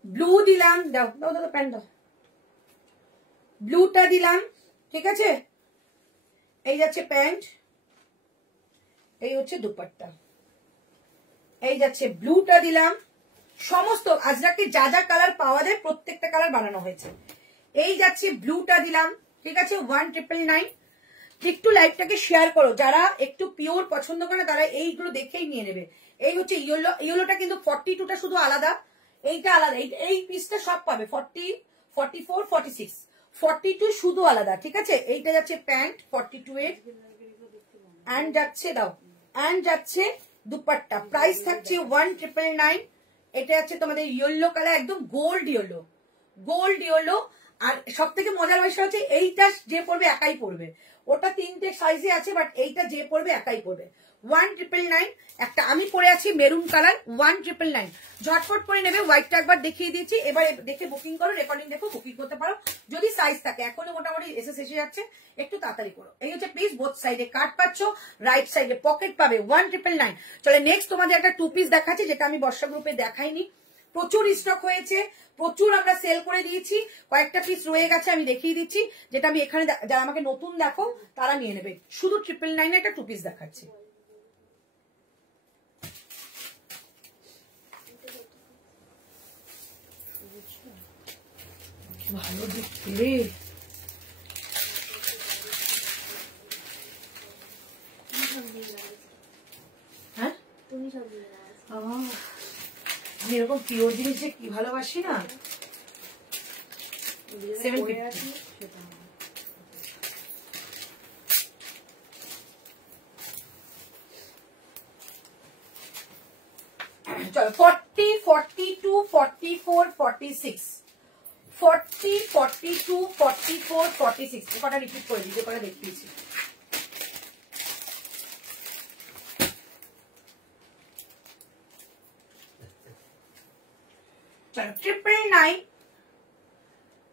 ব্লু দিলাম। দাও দাও দাও প্যান্ট দাও। ব্লুটা দিলাম, ঠিক আছে? এই যাচ্ছে প্যান্ট, এই হচ্ছে দুপাট্টা। এই যাচ্ছে ব্লুটা দিলাম। সমস্ত আজরাকে যা যা কালার পাওয়া যায় প্রত্যেকটা কালার বানানো হয়েছে। এই যাচ্ছে ব্লুটা দিলাম, ঠিক আছে? 1999। একটু লাইভটাকে শেয়ার করো, যারা একটু পিওর পছন্দ করে তারা এইগুলো দেখেই নিয়ে নেবে। এই হচ্ছে ইয়েলো, ইয়েলোটা কিন্তু 42টা শুধু আলাদা, এইটা আলাদা। এই পিসটা সব পাবে 40, 44, 46, 42 শুধু আলাদা, ঠিক আছে? এইটা যাচ্ছে প্যান্ট 42 এর, অ্যান্ড যাচ্ছে দাও, অ্যান্ড যাচ্ছে দুপাট্টা। প্রাইস থাকছে 1999। এটা যাচ্ছে তোমাদের ইয়েলো কালার, একদম গোল্ড ইয়েলো, গোল্ড ইয়েলো। আর সব থেকে মজার বিষয় হচ্ছে এইটা যে পড়বে একাই পড়বে, ওটা তিনটে সাইজে আছে, বাট এইটা যে পড়বে একাই পড়বে। 1999। একটা আমি পরে আছি মেরুন কালার, 1999। ঝটপট করে নেবে। হোয়াইটটা একবার দেখিয়ে দিয়েছি, এবার দেখে বুকিং করো, রেকর্ডিং দেখো, বুকিং করতে পারো যদি সাইজ থাকে। এখনো মোটামুটি এসে যাচ্ছে, একটু তাড়াতাড়ি করো। এই হচ্ছে প্লিজ, বোথ সাইডে কাট পাচ্ছ, রাইট সাইডে পকেট পাবে। 1999। চলে নেক্সট তোমাদের একটা টু পিস দেখাচ্ছি, যেটা আমি বর্ষা গ্রুপে দেখাইনি। প্রচুর স্টক হয়েছে, প্রচুর আমরা সেল করে দিয়েছি, কয়েকটা পিস রয়ে গেছে আমি দেখিয়ে দিচ্ছি, যেটা আমি এখানে যারা আমাকে নতুন দেখো তারা নিয়ে নেবে। শুধু 999 একটা 2 পিস দেখাচ্ছি। ভালো দেখতে, হ্যাঁ তুমি সব দিয়ে দাও। আমি এরকম পিওর জিনিস যে কি ভালোবাসি না। 750 চলো 40, 42, 44, 46, 40, 42, 44, 46 এই কটা রিপিট করে দিই, যে কটা দেখিয়েছি। চলো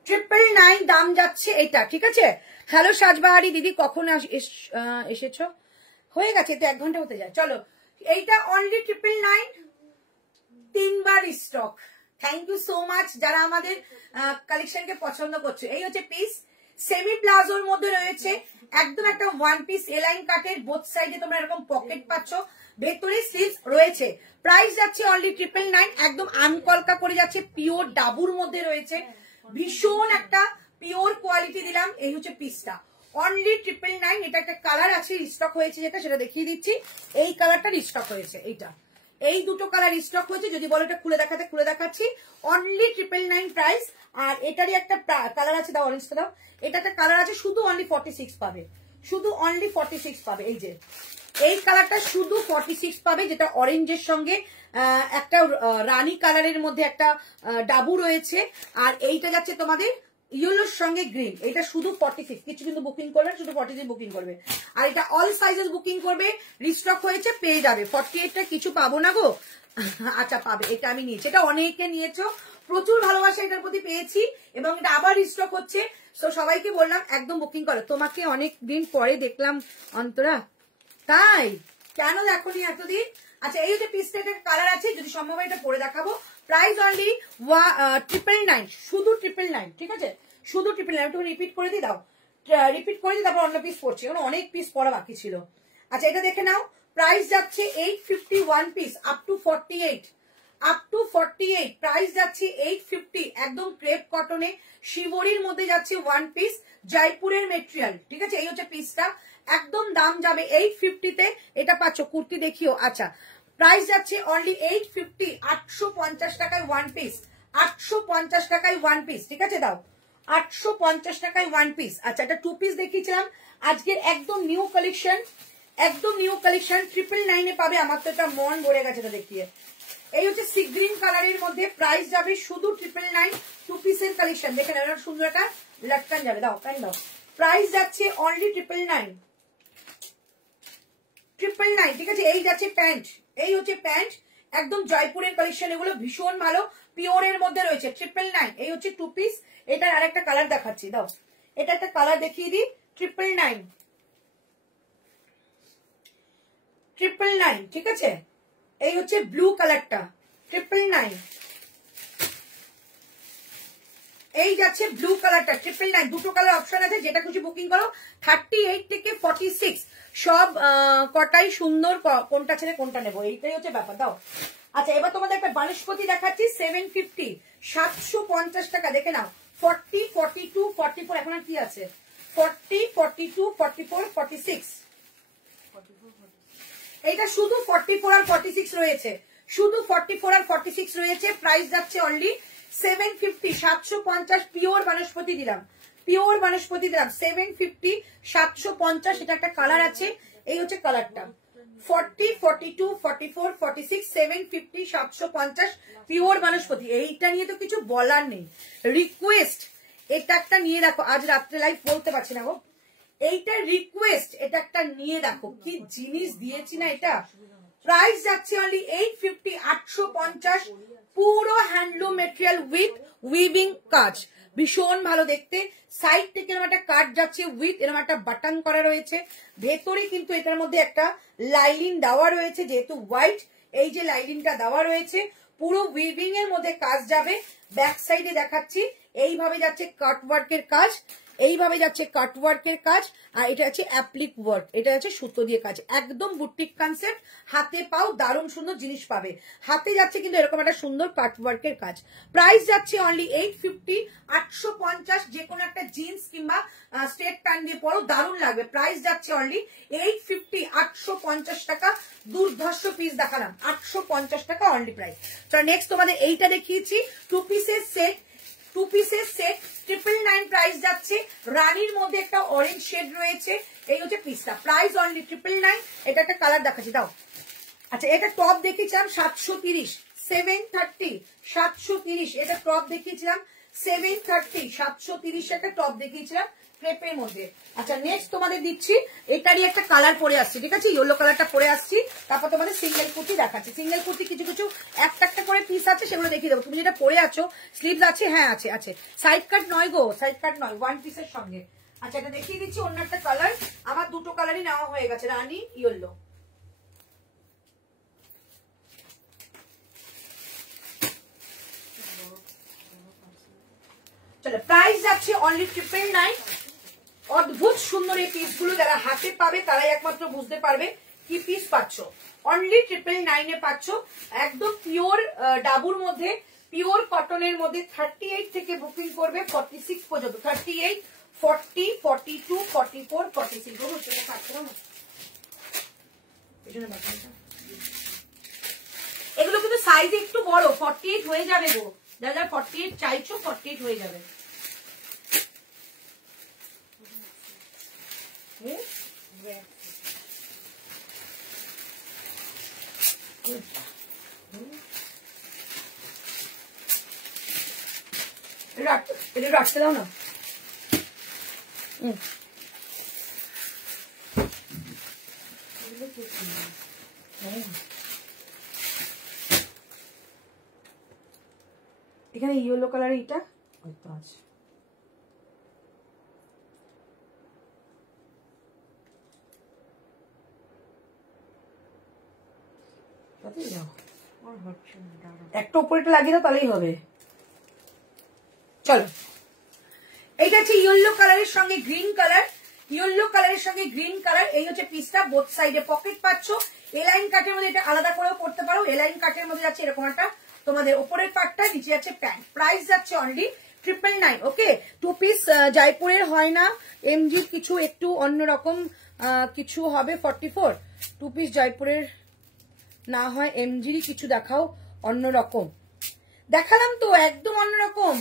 999 দাম যাচ্ছে এটা, ঠিক আছে। হ্যালো সাজবাহারি দিদি, কখন এসেছো? হয়ে গেছে তো, 1 ঘন্টা হতে যায়। চলো এইটা অনলি 999, 3 বার stock. Thank you so much যারা আমাদের কালেকশনকে পছন্দ করছো। এই হচ্ছে পিস, সেমি প্লাজোর মধ্যে রয়েছে, একদম একটা 1 পিস এলাইন কাটের, বোথ সাইডে তোমরা এরকম পকেট পাচ্ছ, ভেতরে স্লিভস রয়েছে। প্রাইস যাচ্ছে অনলি 999, একদম আনকলকা করে যাচ্ছে, পিওর ডাবুর মধ্যে রয়েছে, ভীষণ একটা পিওর কোয়ালিটি দিলাম। এই হচ্ছে পিসটা অনলি 999। এটা একটা কালার আছে স্টক হয়েছে, যেটা সেটা দেখিয়ে দিচ্ছি। এই কালারটা স্টক হয়েছে, এইটা, এই দুটো কালার স্টক হয়েছে। যদি বলো এটা খুলে দেখাতে, খুলে দেখাচ্ছি। Only 999 price. আর এটারই একটা কালার আছে, দাও অরেঞ্জটা দাও। এটা একটা কালার আছে, শুধু অনলি 46 পাবে, শুধু অনলি 46 পাবে। এই যে এই কালারটা শুধু 46 পাবে, যেটা অরেঞ্জের সঙ্গে একটা রানী কালারের মধ্যে একটা ডাবু রয়েছে। আর এইটা যাচ্ছে তোমাদের ইয়েলোর সঙ্গে গ্রিন, এটা শুধু 46। কিছু কিন্তু বুকিং করবে, শুধু 46 বুকিং করবে। আর এটা অল সাইজেস বুকিং করবে, রিস্টক হয়েছে, পেয়ে যাবে। 48টা কিছু পাবো না গো, আচ্ছা পাবে, এটা আমি নিয়েছি, এটা অনেকে নিয়েছো, প্রচুর ভালোবাসা এটার প্রতি পেয়েছি, এবং এটা আবার রিস্টক হচ্ছে। তো সবাইকে বললাম একদম বুকিং করো। তোমাকে অনেক দিন পরে দেখলাম অন্তরা, তাই কেন দেখোনি এতদিন? আচ্ছা এই হচ্ছে পিসটা, এটার কালার আছে, যদি সম্ভব হয় এটা পরে দেখাবো। প্রাইস অনলি 999, শুধু 999, ঠিক আছে, শুধু 999। একটু রিপিট করে দিই, দাও রিপিট করে দিই, তারপর অন্য পিস পড়ছি, কারণ অনেক পিস পড়া বাকি ছিল। আচ্ছা এটা দেখে নাও, প্রাইস যাচ্ছে 851 piece, up to 48, up to 48 price যাচ্ছে 850, একদম ক্রেপ কটনে শিবরির মধ্যে যাচ্ছে 1 পিস, জয়পুরের মেটেরিয়াল, ঠিক আছে। এই হচ্ছে পিসটা, একদম দাম যাবে 850 তে। এটা পাচ্ছ, কুর্তি দেখিও। আচ্ছা প্রাইস যাচ্ছে অনলি 850, 850 টাকায় 1 পিস, 850 টাকায় 1 পিস, ঠিক আছে। দাও 850 টাকায় 1 পিস। আচ্ছা এটা 2 পিস দেখিয়েছিলাম, আজকের একদম নিউ কালেকশন, একদম নিউ কালেকশন 999 এ পাবে। আমার তো এটা মন ভরে গেছে এটা দেখিয়ে। এই হচ্ছে সি গ্রিন কালারের মধ্যে, প্রাইস যাবে শুধু 999, 2 পিসের কালেকশন। দেখেন এটা সুন্দর একটা লটকান যাবে, দাও প্যান দাও। প্রাইস যাচ্ছে অনলি 999, 999, ঠিক আছে। এই যাচ্ছে প্যান্ট, এই হচ্ছে প্যান্ট, একদম জয়পুরের কালেকশন, এগুলো ভীষণ ভালো, পিওরের মধ্যে রয়েছে। 999, এই হচ্ছে 2 পিস। এটার আর একটা কালার দেখাচ্ছি, দাও এটা একটা কালার দেখিয়ে দিই। 999, 999, ঠিক আছে। এই হচ্ছে ব্লু কালারটা, 999। এই যাচ্ছে ব্লু কালারটা, 999। দুটো কালার অপশন আছে, যেটা খুশি বুকিং করো। 38 থেকে 46 সব কটাই সুন্দর, কোনটা ছেড়ে কোনটা নেবো, এইটাই হচ্ছে ব্যাপার। দাও আচ্ছা এবার তোমাদের একটা বানস্পতি দেখাচ্ছি, 750, 750 টাকা। দেখে নাও 40, 42, 44, এখন আর কি আছে, 40, 42, 44, 46। এইটা শুধু 44 আর 46 রয়েছে, শুধু 44 আর 46 রয়েছে। প্রাইস যাচ্ছে অনলি 750, 750, পিওর বনস্পতি দিলাম, পিওর বনস্পতি দিলাম 750, 750। এটা একটা কালার আছে, এই হচ্ছে কালারটা। 40, 42, 44, 46, 750, 750, পিওর বনস্পতি। এইটা নিয়ে তো কিছু বলার নেই, রিকোয়েস্ট এটা একটা নিয়ে দেখো। আজ রাত্রে লাইভ বলতে পারছি না গো, এইটা রিকোয়েস্ট, এটা একটা নিয়ে দেখো, কি জিনিস দিয়েছি না এটা। প্রাইস যাচ্ছে অনলি 850, 850, পুরো হ্যান্ডলুম মেটেরিয়াল উইথ উইভিং কাজ, ভীষণ ভালো দেখতে। সাইড থেকে এরকম একটা কাট যাচ্ছে উইথ এরকম একটা বাটন করা রয়েছে, ভেতরে কিন্তু এটার মধ্যে একটা লাইলিন দেওয়া রয়েছে, যেহেতু হোয়াইট এই যে লাইলিনটা দেওয়া রয়েছে। পুরো উইভিং এর মধ্যে কাজ যাবে। ব্যাক সাইডে দেখাচ্ছি, এইভাবে যাচ্ছে কাট ওয়ার্কের কাজ, এইভাবে যাচ্ছে কাট ওয়ার্কের কাজ, আর এটা আছে অ্যাপ্লিক ওয়ার্ক, এটা আছে সুতো দিয়ে কাজ, একদম বুটিক কনসেপ্ট। হাতে পাও দারুণ সুন্দর জিনিস পাবে। হাতে যাচ্ছে কিন্তু এরকম একটা সুন্দর কাট ওয়ার্কের কাজ। প্রাইস যাচ্ছে অনলি 850, 850। যে কোনো একটা জিন্স কিংবা স্ট্রেট প্যান্ট দিয়ে পরো দারুণ লাগবে। প্রাইস যাচ্ছে অনলি 850, 850 টাকা। দুর্ধর্ষ পিস দেখালাম, 850 টাকা অনলি প্রাইস। চলো নেক্সট তোমাদের এইটা দেখিয়েছি, 2 পিসের সেট, 2 পিসের সেট 999 প্রাইস যাচ্ছে। রানীর মধ্যে একটা অরেঞ্জ শেড রয়েছে, এই হচ্ছে পিসটা। Price only 999। এটা একটা কালার দেখাচ্ছি, দাও। আচ্ছা, এটা টপ দেখিয়েছিলাম 730, 730, 730। এটা টপ দেখিয়েছিলাম 730, 730 একটা টপ দেখিয়েছিলাম ক্রেপের মধ্যে। আচ্ছা নেক্সট তোমাদের দিচ্ছি, এটারই একটা কালার পরে আসছে, ঠিক আছে, ইয়েলো কালারটা পরে আসছি। তারপর তোমাদের সিঙ্গেল কুর্তি দেখাচ্ছি। সিঙ্গেল কুর্তি কিছু কিছু একটা একটা করে পিস আছে, সেগুলো দেখিয়ে দেবো। তুমি যেটা পরে আছো স্লিভস আছে, হ্যাঁ আছে, আছে। সাইড কাট নয় গো, সাইড কাট নয়, ওয়ান পিসের সঙ্গে। আচ্ছা এটা দেখিয়ে দিচ্ছি, অন্য একটা কালার। আমার দুটো কালারই নেওয়া হয়ে গেছে, রানী ইয়েলো। চলো প্রাইস যাচ্ছে অনলি 999। অদ্ভুত সুন্দর এই পিসগুলো, যারা হাতে পাবে তারাই একমাত্র বুঝতে পারবে কি পিস পাচ্ছ। অনলি 999 এ পাচ্ছ, একদম পিওর ডাবুর মধ্যে, পিওর কটনের মধ্যে। 38 থেকে বুকিং করবে 46 পর্যন্ত, 38, 40, 42, 44, 46। এগুলো কিন্তু সাইজ একটু বড়, 48 হয়ে যাবে গো, যারা 48 চাইছো 48 হয়ে যাবে। এটা রাখতে দাও না। এখানে ইয়েলো কালার, এটা আছে। একটা উপরেটা লাগিয়ে দাও, তাহলেই হবে। চলো এইটা হচ্ছে ইয়েলো কালারের সঙ্গে গ্রিন কালার, ইয়েলো কালারের সঙ্গে গ্রিন কালার। এই হচ্ছে পিসটা, বোথ সাইডে পকেট পাচ্ছ। এলাইন কাটের মধ্যে এটা আলাদা করেও পড়তে পারো। এলাইন কাটের মধ্যে যাচ্ছে এরকম একটা তোমাদের উপরের পার্টটা, নিচে যাচ্ছে প্যান্ট। প্রাইস যাচ্ছে অনলি 999। ওকে, 2 পিস জয়পুরের হয় না, এমজি কিছু একটু অন্যরকম কিছু হবে 44। 2 পিস জয়পুরের না হয় এমজিরই কিছু দেখাও অন্যরকম। দেখালাম তো একদম অন্যরকম।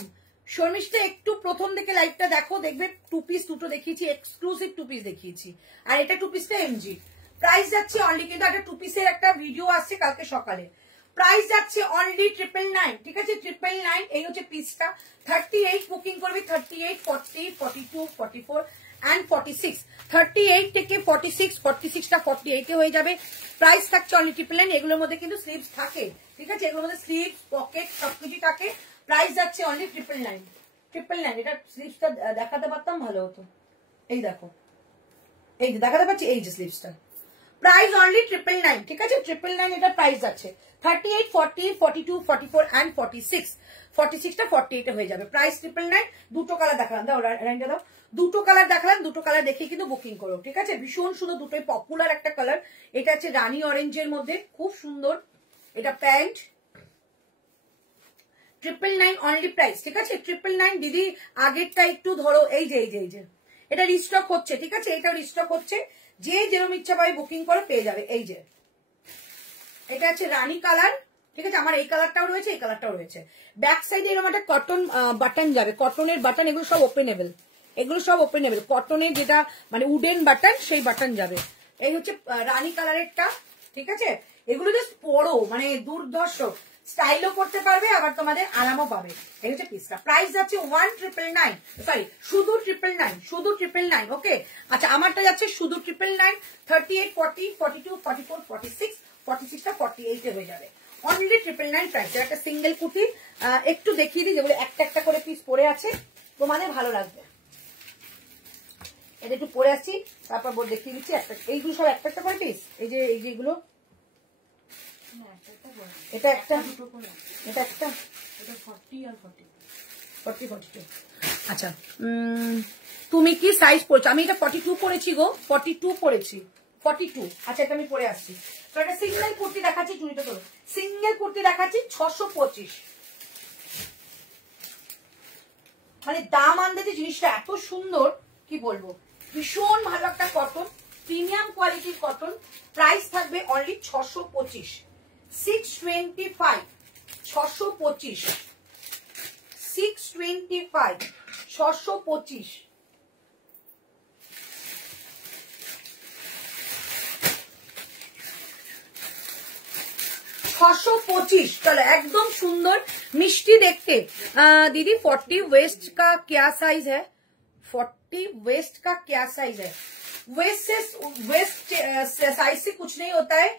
শর্মিষ্ঠা একটু প্রথম দিকে লাইভটা দেখো, দেখবে 2 পিস দুটো দেখিয়েছি, এক্সক্লুসিভ 2 পিস দেখিয়েছি। আর এটা 2 পিসটা এমজি। প্রাইস যাচ্ছে অনলি, কিন্তু একটা 2 পিসের একটা ভিডিও আসছে কালকে সকালে। প্রাইস যাচ্ছে অনলি 999, ঠিক আছে, 999। এই হচ্ছে পিসটা। 38 বুকিং করবে, 38, 40, 42, 44 and 46। 38 থেকে 46, 46টা 48 এ হয়ে যাবে। প্রাইস থাকছে অনলি 999। এগুলোর মধ্যে কিন্তু স্লিভস থাকে, ঠিক আছে, এগুলোর মধ্যে স্লিভ পকেট সবকিছু থাকে। প্রাইস যাচ্ছে অনলি 999, 999। এটা স্লিভসটা দেখাতে পারতাম ভালো হতো, এই দেখো, এই যে দেখাতে পাচ্ছি, এই যে স্লিভসটা। প্রাইস অনলি 999, ঠিক আছে, 999 এটা প্রাইস যাচ্ছে। 38, 40, 42, 44 and 46। 46টা 48 এ হয়ে যাবে। প্রাইস 999। দুটো কালার দেখালাম, দাও রাইনটা দাও। দুটো কালার দেখালাম, দুটো কালার দেখে কিন্তু বুকিং করো, ঠিক আছে। ভীষণ সুন্দর, দুটোই পপুলার একটা কালার। এটা হচ্ছে রানী অরেঞ্জের মধ্যে, খুব সুন্দর। এটা প্যান্ট, 999 অনলি প্রাইস, ঠিক আছে, 999। দিদি আগেরটা একটু ধরো, এই যে এই যে এই যে এটা রিস্টক হচ্ছে, ঠিক আছে, এটা রিস্টক হচ্ছে। যে যেরকম ইচ্ছা পাবে বুকিং করে পেয়ে যাবে। এই যে এটা হচ্ছে রানী কালার, ঠিক আছে, আমার এই কালারটাও রয়েছে, এই কালারটাও রয়েছে। ব্যাক সাইডে এরকম একটা কটন বাটন যাবে, কটনের বাটন, এগুলো সব ওপেনেবল, এগুলো সব ওপেনেবল। কটনের যেটা মানে উডেন বাটন, সেই বাটন যাবে। এই হচ্ছে রানী কালারেরটা, ঠিক আছে। এগুলো জাস্ট পরো, মানে দুর্ধর্ষ, স্টাইলও করতে পারবে, আবার তোমাদের আরামও পাবে। এই হচ্ছে পিসটা। প্রাইস যাচ্ছে 1999, সরি শুধু 999, শুধু 999। ওকে, আচ্ছা আমারটা যাচ্ছে শুধু 999। 38, 40, 42, 44, 46, 46টা 48 এ হয়ে যাবে। Only 999 price. একটা সিঙ্গেল কুর্তি একটু দেখিয়ে দিই, যেগুলো একটা একটা করে পিস পরে আছে, তোমাদের ভালো লাগবে। এটা একটু পরে আসছি, তারপর দেখিয়ে দিচ্ছি। একটা এইগুলো সব একটা একটা করে পিস, এই যে এইগুলো এটা একটা, দুটো করে এটা একটা, এটা 40 আর 40 40 42। আচ্ছা তুমি কি সাইজ পড়ছো? আমি এটা 42 পরেছি গো, 42 পরেছি, 42। আচ্ছা এটা আমি পরে আসছি। তো এটা সিঙ্গেল কুর্তি দেখাচ্ছি, চুড়িটা তোলো, সিঙ্গেল কুর্তি দেখাচ্ছি 625। মানে দাম আন্দাজে জিনিসটা এত সুন্দর কি বলবো, ভীষণ ভালো একটা কটন, প্রিমিয়াম কোয়ালিটির কটন। প্রাইস থাকবে অনলি 625, 625, 625, 625, 625। चलो एकदम सुंदर मिष्टी देखते। दीदी 40 वेस्ट का क्या साइज है? 40 वेस्ट का क्या साइज है? वेस्ट साइज से कुछ नहीं होता है।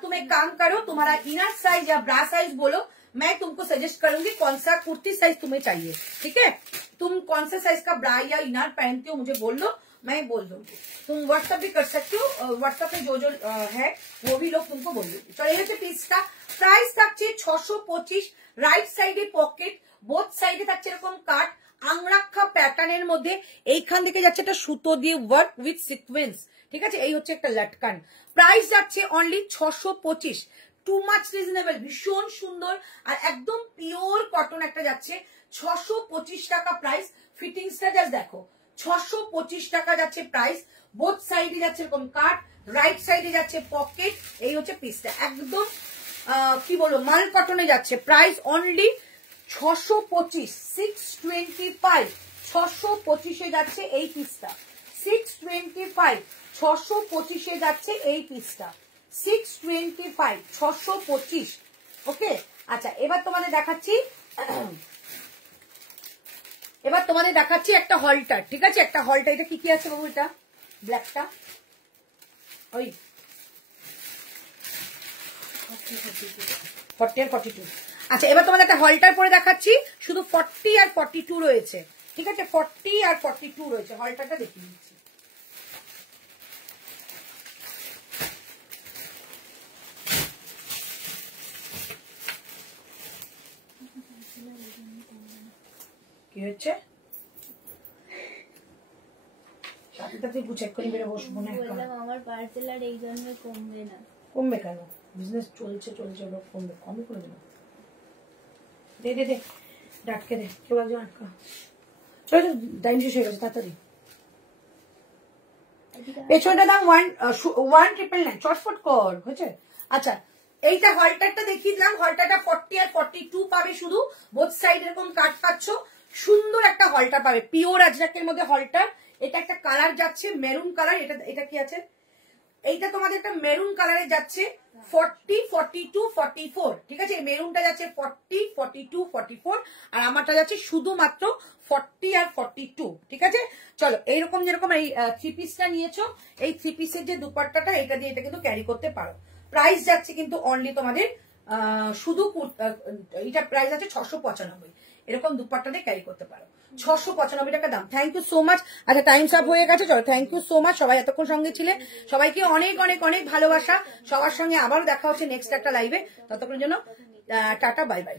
तुम एक काम करो, तुम्हारा इनर साइज या ब्रा साइज बोलो, मैं तुमको सजेस्ट करूंगी कौन सा कुर्ती साइज तुम्हें चाहिए। ठीक है, तुम कौन सा साइज का ब्रा या इनर पहनते हो मुझे बोल दो, मैं बोल दूंगी। तुम व्हाट्सएप भी कर सकते हो, व्हाट्सएप पे जो है वो भी लोग तुमको बोल देंगे। चलो ये पिसটা প্রাইস থাকছে 625। রাইট সাইডে পকেট, বোথ সাইডে থাকছে এরকম কাট আংরাক্ষা প্যাটার্নের মধ্যে, এইখান থেকে যাচ্ছে একটা সুতো দিয়ে ওয়ার্ক উইথ সিকোয়েন্স। ঠিক আছে, এই হচ্ছে একটা লটকান। প্রাইস যাচ্ছে অনলি 625, টু মাচ রিজনেবল, ভীষণ সুন্দর আর একদম পিওর কটন একটা যাচ্ছে 625 টাকা প্রাইস। ফিটিংসটা জাস্ট দেখো, 625 টাকা যাচ্ছে প্রাইস। বোথ সাইডে যাচ্ছে এরকম কাট, রাইট সাইডে যাচ্ছে পকেট, এই হচ্ছে পিসটা একদম কি বলবো মাল কটনে যাচ্ছে। প্রাইস অনলি 625, 625, 625 যাচ্ছে এই পিসটা, 625, 625 যাচ্ছে এই পিসটা, 625, 625। ওকে, আচ্ছা এবার তোমাদের দেখাচ্ছি একটা হলটার। ঠিক আছে, একটা হলটার, এটা কি কি আছে বাবু? এটা ব্ল্যাকটা ওই 40 আর 42। আচ্ছা এবার তোমাদের একটা হলটার পরে দেখাচ্ছি, শুধু 40 আর 42 রয়েছে। ঠিক আছে, 40 আর 42 রয়েছে, হলটারটা দেখিয়ে দিচ্ছি। কি হচ্ছে চেক করে বেরো বসবো না, আমার পার্সেল আর এই জন্য কমবে না। কমবে কেন? বিজনেস চলছে কমবে, কমই করে দেবো। দে দে দে, ডাটকে দে, কেউ একজন আটকা। চলো টাইম শেষ হয়ে গেছে, তাড়াতাড়ি। পেছনটা দাম 1,999, চটফট কর হয়েছে। আচ্ছা এইটা হলটারটা দেখিয়ে দিলাম, হলটারটা 40 আর 42 পাবে, শুধু বোথ সাইড এরকম কাট পাচ্ছ, সুন্দর একটা হলটার পাবে, পিওর আজরাকের মধ্যে হলটার। এটা একটা কালার যাচ্ছে মেরুন কালার, এটা কি আছে, এইটা তোমাদের একটা মেরুন কালারে যাচ্ছে 40, 42, 44। ঠিক আছে, মেরুনটা যাচ্ছে 40, 42, 44 আর আমারটা যাচ্ছে শুধুমাত্র 40 আর 42। ঠিক আছে, চলো এইরকম যেরকম এই থ্রি পিসটা নিয়েছো, এই থ্রি পিসের যে দুপাট্টাটা এটা দিয়ে এটা কিন্তু ক্যারি করতে পারো। প্রাইস যাচ্ছে কিন্তু অনলি তোমাদের শুধু এটা প্রাইস আছে 695, এরকম দুপাট্টাতে ক্যারি করতে পারো, 695 টাকা দাম। Thank you so much. আচ্ছা টাইম আপ হয়ে গেছে, চলো থ্যাংক ইউ সো মাচ, সবাই এতক্ষণ সঙ্গে ছিলে, সবাইকে অনেক অনেক অনেক ভালোবাসা। সবার সঙ্গে আবারও দেখা হচ্ছে নেক্সট একটা লাইভে, ততক্ষণের জন্য টাটা, বাই বাই।